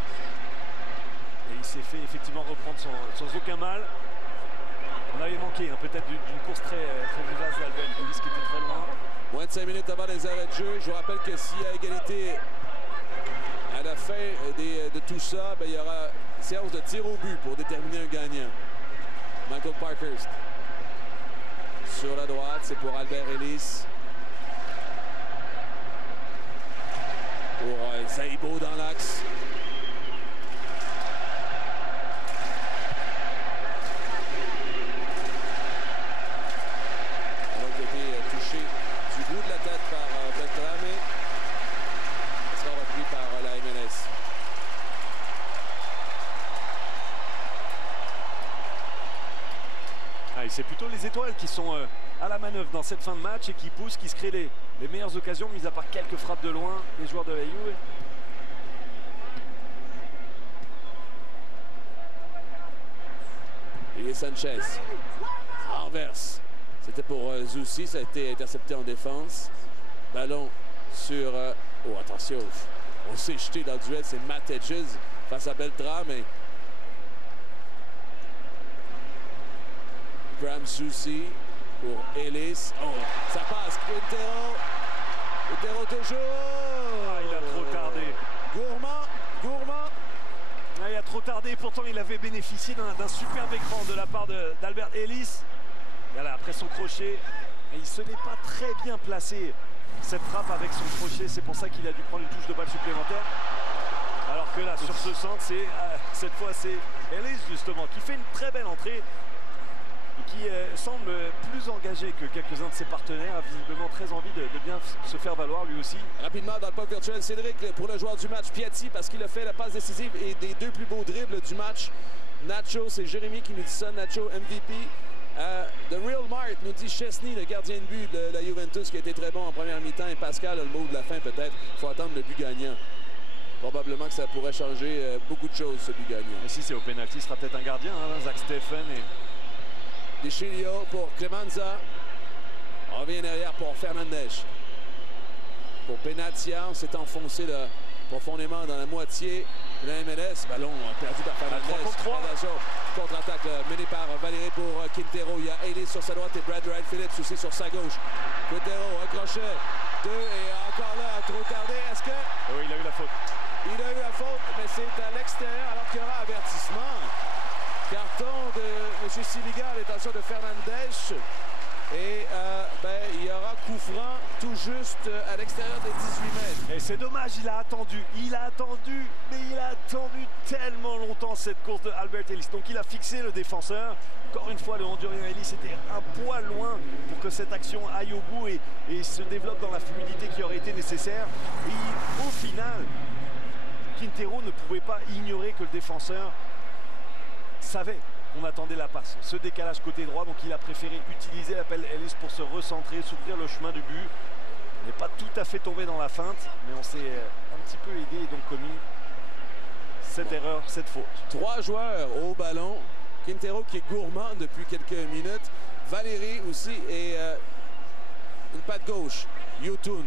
Et il s'est fait effectivement reprendre sans aucun mal. On avait manqué peut-être d'une course très vivace d'Albert Ellis qui était très loin. Moins de 5 minutes avant les arrêts de jeu. Je vous rappelle que s'il y a égalité à la fin de tout ça, il y aura une séance de tir au but pour déterminer un gagnant. Michael Parkhurst sur la droite, c'est pour Albert Ellis. Pour Zaibo dans l'axe. Touché du bout de la tête par Beltrame. Il sera repris par la MLS. Et c'est plutôt les étoiles qui sont à la manœuvre dans cette fin de match et qui poussent, qui se créent les meilleures occasions, mis à part quelques frappes de loin des joueurs de la Juve. Et Sanchez renverse. C'était pour Zusi, ça a été intercepté en défense. Ballon sur... oh, attention, on s'est jeté dans le duel, c'est Matt Hedges face à Beltrame. Et Graham Zusi pour Ellis. Oh, ça passe, Quintero. Quintero toujours. Ah, il a trop tardé. Gourmand. Ah, il a trop tardé, pourtant il avait bénéficié d'un superbe écran de la part d'Albert Ellis. Voilà, après son crochet, et il se n'est pas très bien placé cette frappe avec son crochet, c'est pour ça qu'il a dû prendre une touche de balle supplémentaire. Alors que là, sur ce centre, cette fois c'est Ellis justement qui fait une très belle entrée et qui semble plus engagé que quelques-uns de ses partenaires, a visiblement très envie de bien se faire valoir lui aussi. Rapidement dans le puck virtuel, Cédric pour le joueur du match, Piatti, parce qu'il a fait la passe décisive et des deux plus beaux dribbles du match. Nacho, c'est Jérémy qui nous dit ça, Nacho MVP. The Real Mart nous dit Chesney, le gardien de but de la Juventus qui a été très bon en première mi-temps. Et Pascal a le mot de la fin peut-être. Il faut attendre le but gagnant. Probablement que ça pourrait changer beaucoup de choses ce but gagnant. Et si c'est au pénalty, ce sera peut-être un gardien, Zach Steffen. De Chilio pour Clemenza. On revient derrière pour Fernandez. Pour Benatia, on s'est enfoncé là, profondément dans la moitié de la MLS. Ballon perdu par Fernandez. Contre-attaque menée par Valéry pour Quintero. Il y a Ellis sur sa droite et Brad Wright Phillips aussi sur sa gauche. Quintero, un crochet. 2 et encore là, trop tardé. Est-ce que... Oui, il a eu la faute. Il a eu la faute, mais c'est à l'extérieur alors qu'il y aura avertissement. Carton de M. Siliga à l'intention de Fernandez. Et il y aura coup franc tout juste à l'extérieur des 18 mètres. Et c'est dommage, il a attendu, mais il a attendu tellement longtemps cette course de Albert Ellis. Donc il a fixé le défenseur. Encore une fois, le Hondurien Ellis était un poil loin pour que cette action aille au bout et se développe dans la fluidité qui aurait été nécessaire. Et au final, Quintero ne pouvait pas ignorer que le défenseur savait on attendait la passe, ce décalage côté droit, donc il a préféré utiliser l'appel Ellis pour se recentrer, s'ouvrir le chemin du but. Il n'est pas tout à fait tombé dans la feinte, mais on s'est un petit peu aidé et donc commis cette erreur, cette faute. 3 joueurs au ballon. Quintero qui est gourmand depuis quelques minutes. Valéry aussi et une patte gauche. Yotun.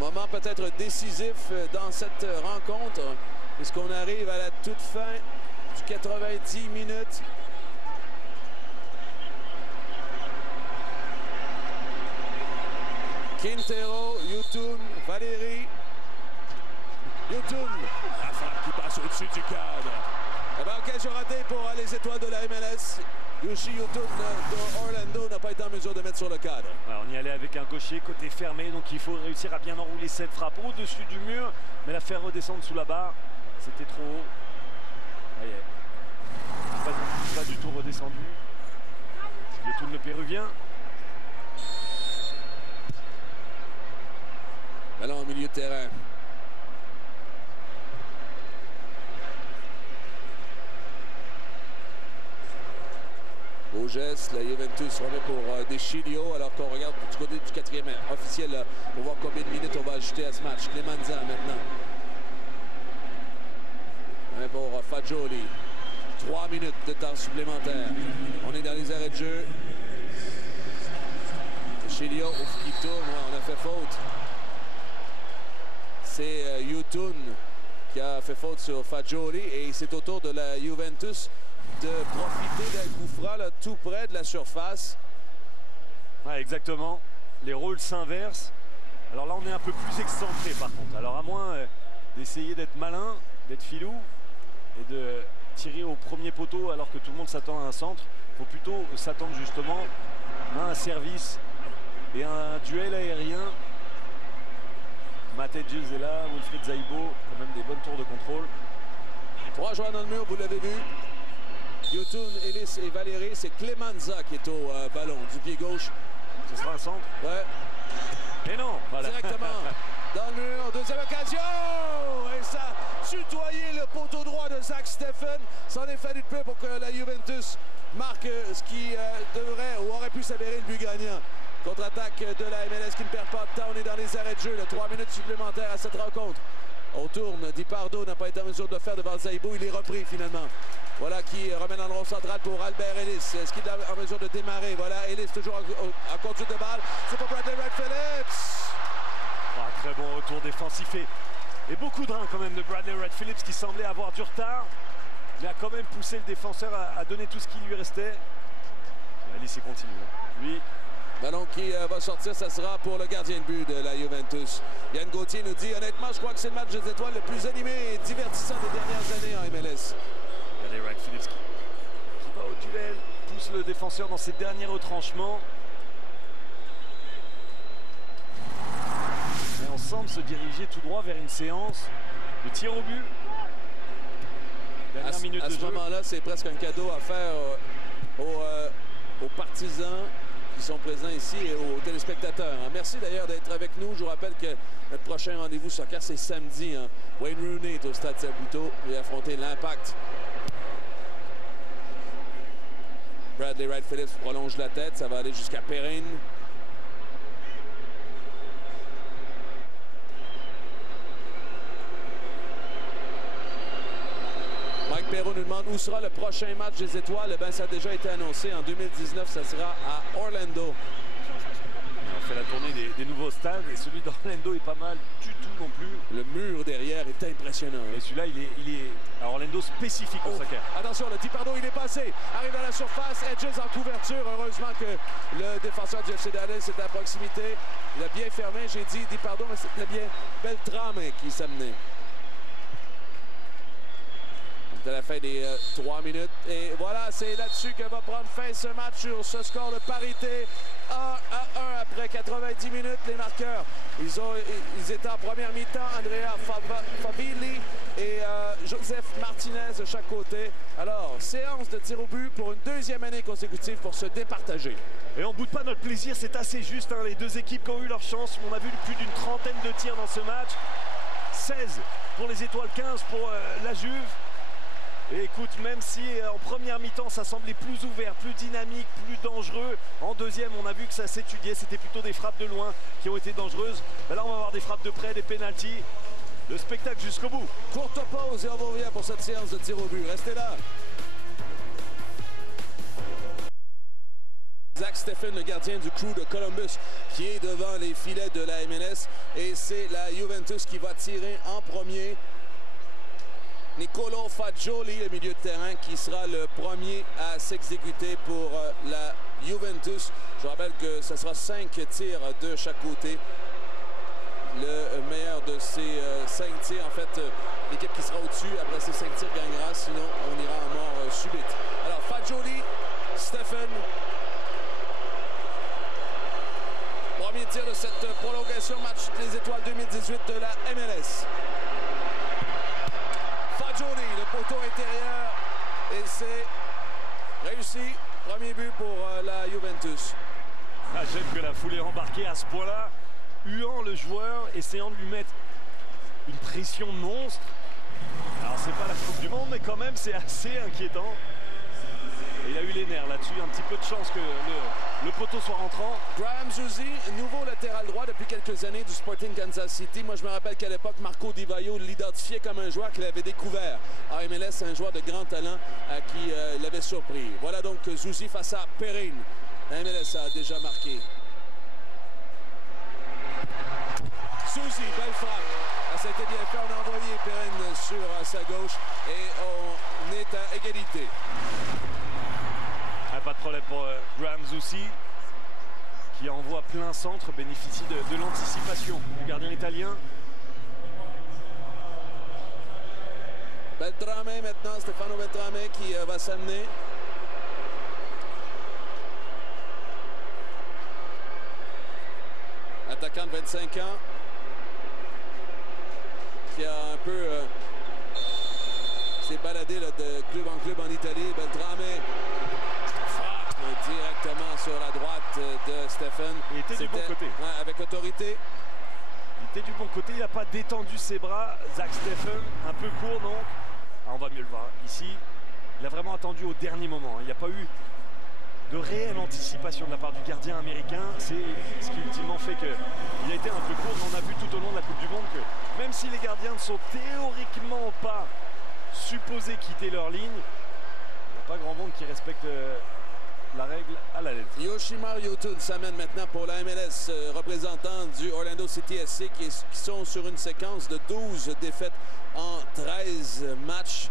Moment peut-être décisif dans cette rencontre, puisqu'on arrive à la toute fin du 90 minutes. Quintero, Yotun, Valéry. Yotun, la frappe qui passe au-dessus du cadre. Eh bien, occasion ratée pour les étoiles de la MLS. Yoshi Yotun d'Orlando n'a pas été en mesure de mettre sur le cadre. Alors, on y allait avec un gaucher côté fermé, donc il faut réussir à bien enrouler cette frappe au-dessus du mur, mais la faire redescendre sous la barre, c'était trop haut. Ça y est. Pas du tout redescendu. Yotun le Péruvien. Ballon au milieu de terrain. Beau geste, la Juventus remet pour De Sciglio, alors qu'on regarde du côté du quatrième officiel là, pour voir combien de minutes on va ajouter à ce match. Clemenza maintenant. Pour Fagioli. 3 minutes de temps supplémentaire. On est dans les arrêts de jeu. De Sciglio qui tourne, ouais, on a fait faute. C'est Yotun qui a fait faute sur Fagioli et c'est au tour de la Juventus de profiter d'un coup franc là, tout près de la surface. Ouais, exactement. Les rôles s'inversent. Alors là, on est un peu plus excentré par contre. Alors à moins d'essayer d'être malin, d'être filou et de tirer au premier poteau alors que tout le monde s'attend à un centre, il faut plutôt s'attendre justement à un service et un duel aérien. Matej est là, Wilfried Zaïbo, quand même des bonnes tours de contrôle. 3 joueurs dans le mur, vous l'avez vu. Yotun, Ellis et Valérie, c'est Clemenza qui est au ballon du pied gauche. Ce sera un centre? Ouais. Et non, voilà. Directement dans le mur, deuxième occasion! Et ça a tutoyé le poteau droit de Zach Steffen. C'en est fallu de peu pour que la Juventus marque ce qui devrait ou aurait pu s'avérer le but gagnant. Contre-attaque de la MLS qui ne perd pas de temps. On est dans les arrêts de jeu. 3 minutes supplémentaires à cette rencontre. On tourne. Di Pardo n'a pas été en mesure de le faire devant Zaïbo. Il est repris finalement. Voilà qui remet dans le rond central pour Albert Ellis. Est-ce qu'il est en mesure de démarrer? Voilà, Ellis toujours en conduite de balle. C'est pour Bradley Wright Phillips. Ah, très bon retour défensif et beaucoup de reins quand même de Bradley Wright Phillips qui semblait avoir du retard. Il a quand même poussé le défenseur à donner tout ce qui lui restait. Ellis continue. Lui. Ballon qui va sortir, ça sera pour le gardien de but de la Juventus. Yann Gauthier nous dit, honnêtement, je crois que c'est le match des étoiles le plus animé et divertissant des dernières années en MLS. Regardez Wright Phillips qui va au duel, pousse le défenseur dans ses derniers retranchements. Et on semble se diriger tout droit vers une séance de tir au but. Dernière minute de jeu. À ce moment-là, c'est presque un cadeau à faire aux partisans qui sont présents ici et aux téléspectateurs. Merci d'ailleurs d'être avec nous. Je vous rappelle que notre prochain rendez-vous soccer, c'est samedi. Wayne Rooney est au Stade Saputo et affronter l'Impact. Bradley Wright Phillips prolonge la tête. Ça va aller jusqu'à Perrine. Mike Perrault nous demande où sera le prochain match des étoiles. Eh bien, ça a déjà été annoncé. En 2019, ça sera à Orlando. On fait la tournée des nouveaux stades et celui d'Orlando est pas mal du tout non plus. Le mur derrière est impressionnant. Et celui-là, il est à Orlando spécifique au soccer. Attention, le Di Pardo, il est passé. Arrive à la surface. Edges en couverture. Heureusement que le défenseur du FC Dallas est à proximité. Il a bien fermé. J'ai dit Di Pardo, mais c'était bien Beltrame qui s'amenait. De la fin des 3 minutes. Et voilà, c'est là-dessus que va prendre fin ce match sur ce score de parité. 1-1 après 90 minutes. Les marqueurs, ils étaient en première mi-temps. Andrea Favilli et Joseph Martinez de chaque côté. Alors, séance de tir au but pour une deuxième année consécutive pour se départager. Et on ne boude pas notre plaisir, c'est assez juste. Hein, les deux équipes qui ont eu leur chance. On a vu plus d'une trentaine de tirs dans ce match. 16 pour les étoiles, 15 pour la Juve. Et écoute, même si en première mi-temps ça semblait plus ouvert, plus dynamique, plus dangereux, en deuxième on a vu que ça s'étudiait, c'était plutôt des frappes de loin qui ont été dangereuses. Mais là on va avoir des frappes de près, des pénaltys, le spectacle jusqu'au bout. Courte pause et on revient pour cette séance de tir au but, restez là. Zach Steffen, le gardien du Crew de Columbus, qui est devant les filets de la MLS. Et c'est la Juventus qui va tirer en premier. Nicolo Fagioli, le milieu de terrain, qui sera le premier à s'exécuter pour la Juventus. Je rappelle que ce sera 5 tirs de chaque côté. Le meilleur de ces 5 tirs, en fait, l'équipe qui sera au-dessus après ces 5 tirs gagnera, sinon on ira en mort subite. Alors Fagioli, Steffen. Premier tir de cette prolongation match des étoiles 2018 de la MLS. Fagioli, le poteau intérieur, et c'est réussi. Premier but pour la Juventus. Ah, j'aime que la foule est embarquée à ce point-là, huant le joueur, essayant de lui mettre une pression monstre. Alors c'est pas la Coupe du Monde, mais quand même c'est assez inquiétant. Et il a eu les nerfs là-dessus, un petit peu de chance que le poteau soit rentrant. Graham Zusi, nouveau latéral droit depuis quelques années du Sporting Kansas City. Moi, je me rappelle qu'à l'époque, Marco Di Vaio l'identifiait comme un joueur qu'il avait découvert à MLS, un joueur de grand talent qui l'avait surpris. Voilà donc Zusi face à Perrin. La MLS a déjà marqué. Zusi, belle frappe. Ça a été bien fait. On a envoyé Perrin sur sa gauche et on est à égalité. Pas de problème pour Graham Zusi qui envoie plein centre, bénéficie de l'anticipation du gardien italien. Beltrame maintenant, Stefano Beltrame qui va s'amener. Attaquant de 25 ans qui a un peu s'est baladé là, de club en club en Italie. Beltrame frappe directement sur la droite de Stephen. Il était du bon côté. Ouais, avec autorité. Il était du bon côté, il n'a pas détendu ses bras. Zach Steffen, un peu court donc. Ah, on va mieux le voir ici. Il a vraiment attendu au dernier moment. Il n'y a pas eu de réelle anticipation de la part du gardien américain. C'est ce qui ultimement fait qu'il a été un peu court. Mais on a vu tout au long de la Coupe du Monde que même si les gardiens ne sont théoriquement pas supposés quitter leur ligne, il n'y a pas grand monde qui respecte la règle à la lettre. Yoshimar Yotun s'amène maintenant pour la MLS, représentant du Orlando City SC qui sont sur une séquence de 12 défaites en 13 matchs.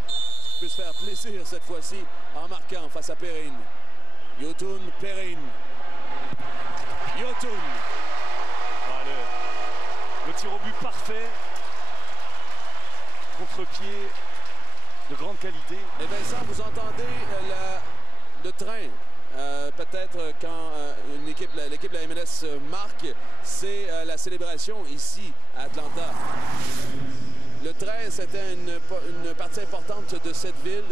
Il peut se faire plaisir cette fois-ci en marquant face à Perrin. Yotun, Perrin. Yotun. Ah, le tir au but parfait. Contre-pied de grande qualité. Et Vincent, vous entendez le train. Peut-être quand l'équipe de la MLS marque, c'est la célébration ici à Atlanta. Le train, c'était une partie importante de cette ville.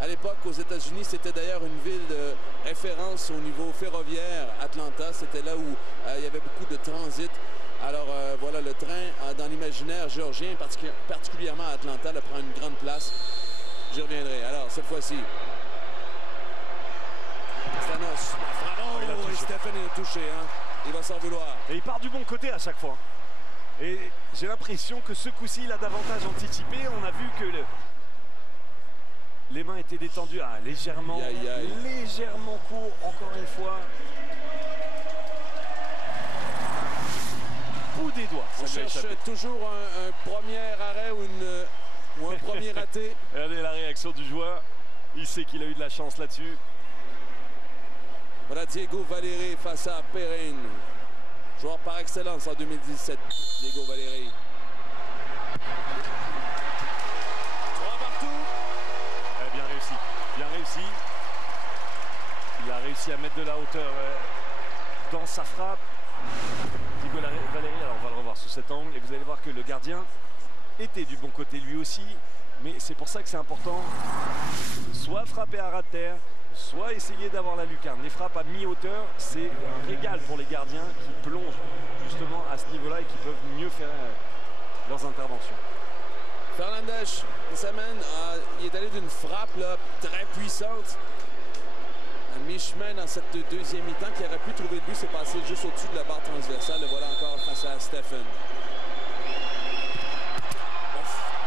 À l'époque, aux États-Unis, c'était d'ailleurs une ville de référence au niveau ferroviaire. Atlanta, c'était là où il y avait beaucoup de transit. Alors voilà, le train dans l'imaginaire géorgien, particulièrement à Atlanta, prend une grande place. J'y reviendrai. Alors, cette fois-ci, Stanos. Oh, Stephen est touché. Hein. Il va s'en vouloir. Et il part du bon côté à chaque fois. Et j'ai l'impression que ce coup-ci, il a davantage anticipé. On a vu que les mains étaient détendues. Ah, légèrement, légèrement court, encore une fois. Bout des doigts. On cherche toujours un premier arrêt ou un premier raté. Regardez la réaction du joueur. Il sait qu'il a eu de la chance là-dessus. Voilà Diego Valeri face à Perrin. Joueur par excellence en 2017, Diego Valeri. 3 partout. Bien réussi, bien réussi. Il a réussi à mettre de la hauteur dans sa frappe. Diego Valeri, alors on va le revoir sous cet angle. Et vous allez voir que le gardien était du bon côté lui aussi. Mais c'est pour ça que c'est important. Soit frapper à ras de terre, soit essayer d'avoir la lucarne. Les frappes à mi-hauteur, c'est un régal pour les gardiens qui plongent justement à ce niveau-là et qui peuvent mieux faire leurs interventions. Fernandez s'amène, il est allé d'une frappe là, très puissante. À mi-chemin dans cette deuxième mi-temps qui aurait pu trouver le but, c'est passé juste au-dessus de la barre transversale. Le voilà encore face à Stephen.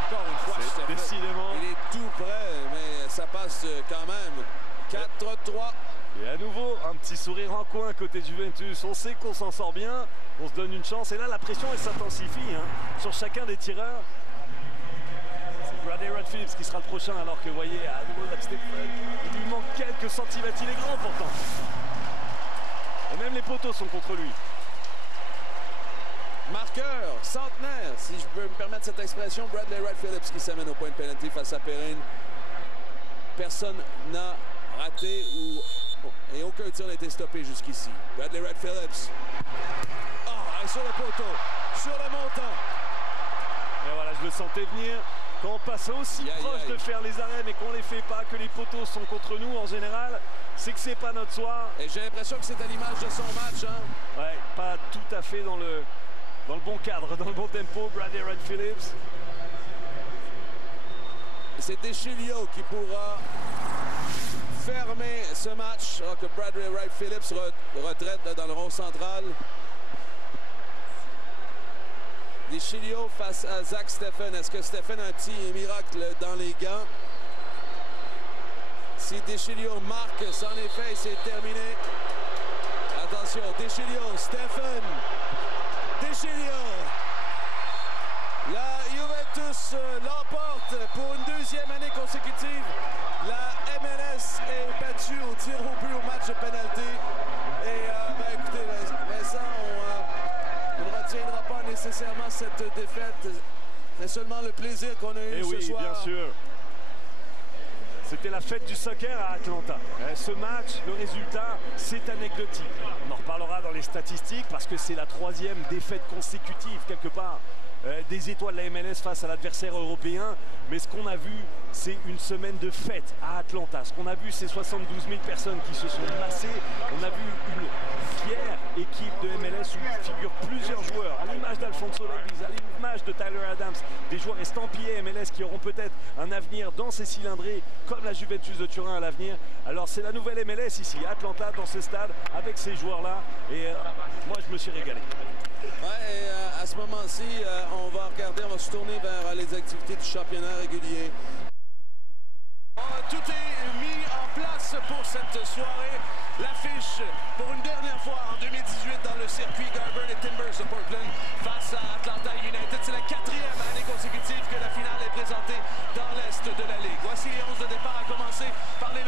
Encore une fois, Stephen. Décidément. Il est tout près, mais ça passe quand même. 4-3. Et à nouveau, un petit sourire en coin côté Juventus. On sait qu'on s'en sort bien, on se donne une chance. Et là, la pression, elle s'intensifie sur chacun des tireurs. C'est Bradley Red-Phillips qui sera le prochain, alors que vous voyez, à nouveau, il lui manque quelques centimètres. Il est grand pourtant. Et même les poteaux sont contre lui. Marqueur, centenaire, si je peux me permettre cette expression, Bradley Red-Phillips qui s'amène au point de pénalty face à Perrin. Personne n'a raté et aucun tir n'a été stoppé jusqu'ici. Bradley Red-Phillips. Oh, sur le poteau, sur le montant. Et voilà, je le sentais venir. Quand on passe aussi proche de faire les arrêts, mais qu'on ne les fait pas, que les poteaux sont contre nous en général, c'est que c'est pas notre soir. Et j'ai l'impression que c'est à l'image de son match. Hein? Ouais, pas tout à fait dans le bon cadre, dans le bon tempo. Bradley Red-Phillips. C'est Deschilio qui pourra faire fermer ce match alors que Bradley Wright Phillips retraite dans le rond central. DeCilio face à Zach Steffen. Est-ce que Steffen a un petit miracle dans les gants? Si DeCilio marque, c'en est fait, c'est terminé. Attention, DeCilio, Steffen. DeCilio. La Juventus l'emporte pour une deuxième année consécutive. La MLS est battue au tir au but au match de pénalité. Et écoutez, Vincent, on ne retiendra pas nécessairement cette défaite, mais seulement le plaisir qu'on a eu ce soir. Bien sûr. C'était la fête du soccer à Atlanta. Ce match, le résultat, c'est anecdotique. On en reparlera dans les statistiques parce que c'est la 3e défaite consécutive quelque part des étoiles de la MLS face à l'adversaire européen. Mais ce qu'on a vu, c'est une semaine de fête à Atlanta. Ce qu'on a vu, c'est 72 000 personnes qui se sont massées. On a vu une fière équipe de MLS où figurent plusieurs joueurs, à l'image d'Alphonso Davies, à l'image de Tyler Adams, des joueurs estampillés MLS qui auront peut-être un avenir dans ces cylindrés comme la Juventus de Turin à l'avenir. Alors c'est la nouvelle MLS ici, Atlanta, dans ce stade, avec ces joueurs-là. Et moi, je me suis régalé. Ouais, et à ce moment-ci, on va se tourner vers les activités du championnat régulier. Tout est mis en place pour cette soirée. L'affiche pour une dernière fois en 2018 dans le circuit Garber et Timbers de Portland face à Atlanta United. C'est la 4e année consécutive que la finale est présentée dans l'Est de la Ligue. Voici les 11 de départ à commencer par les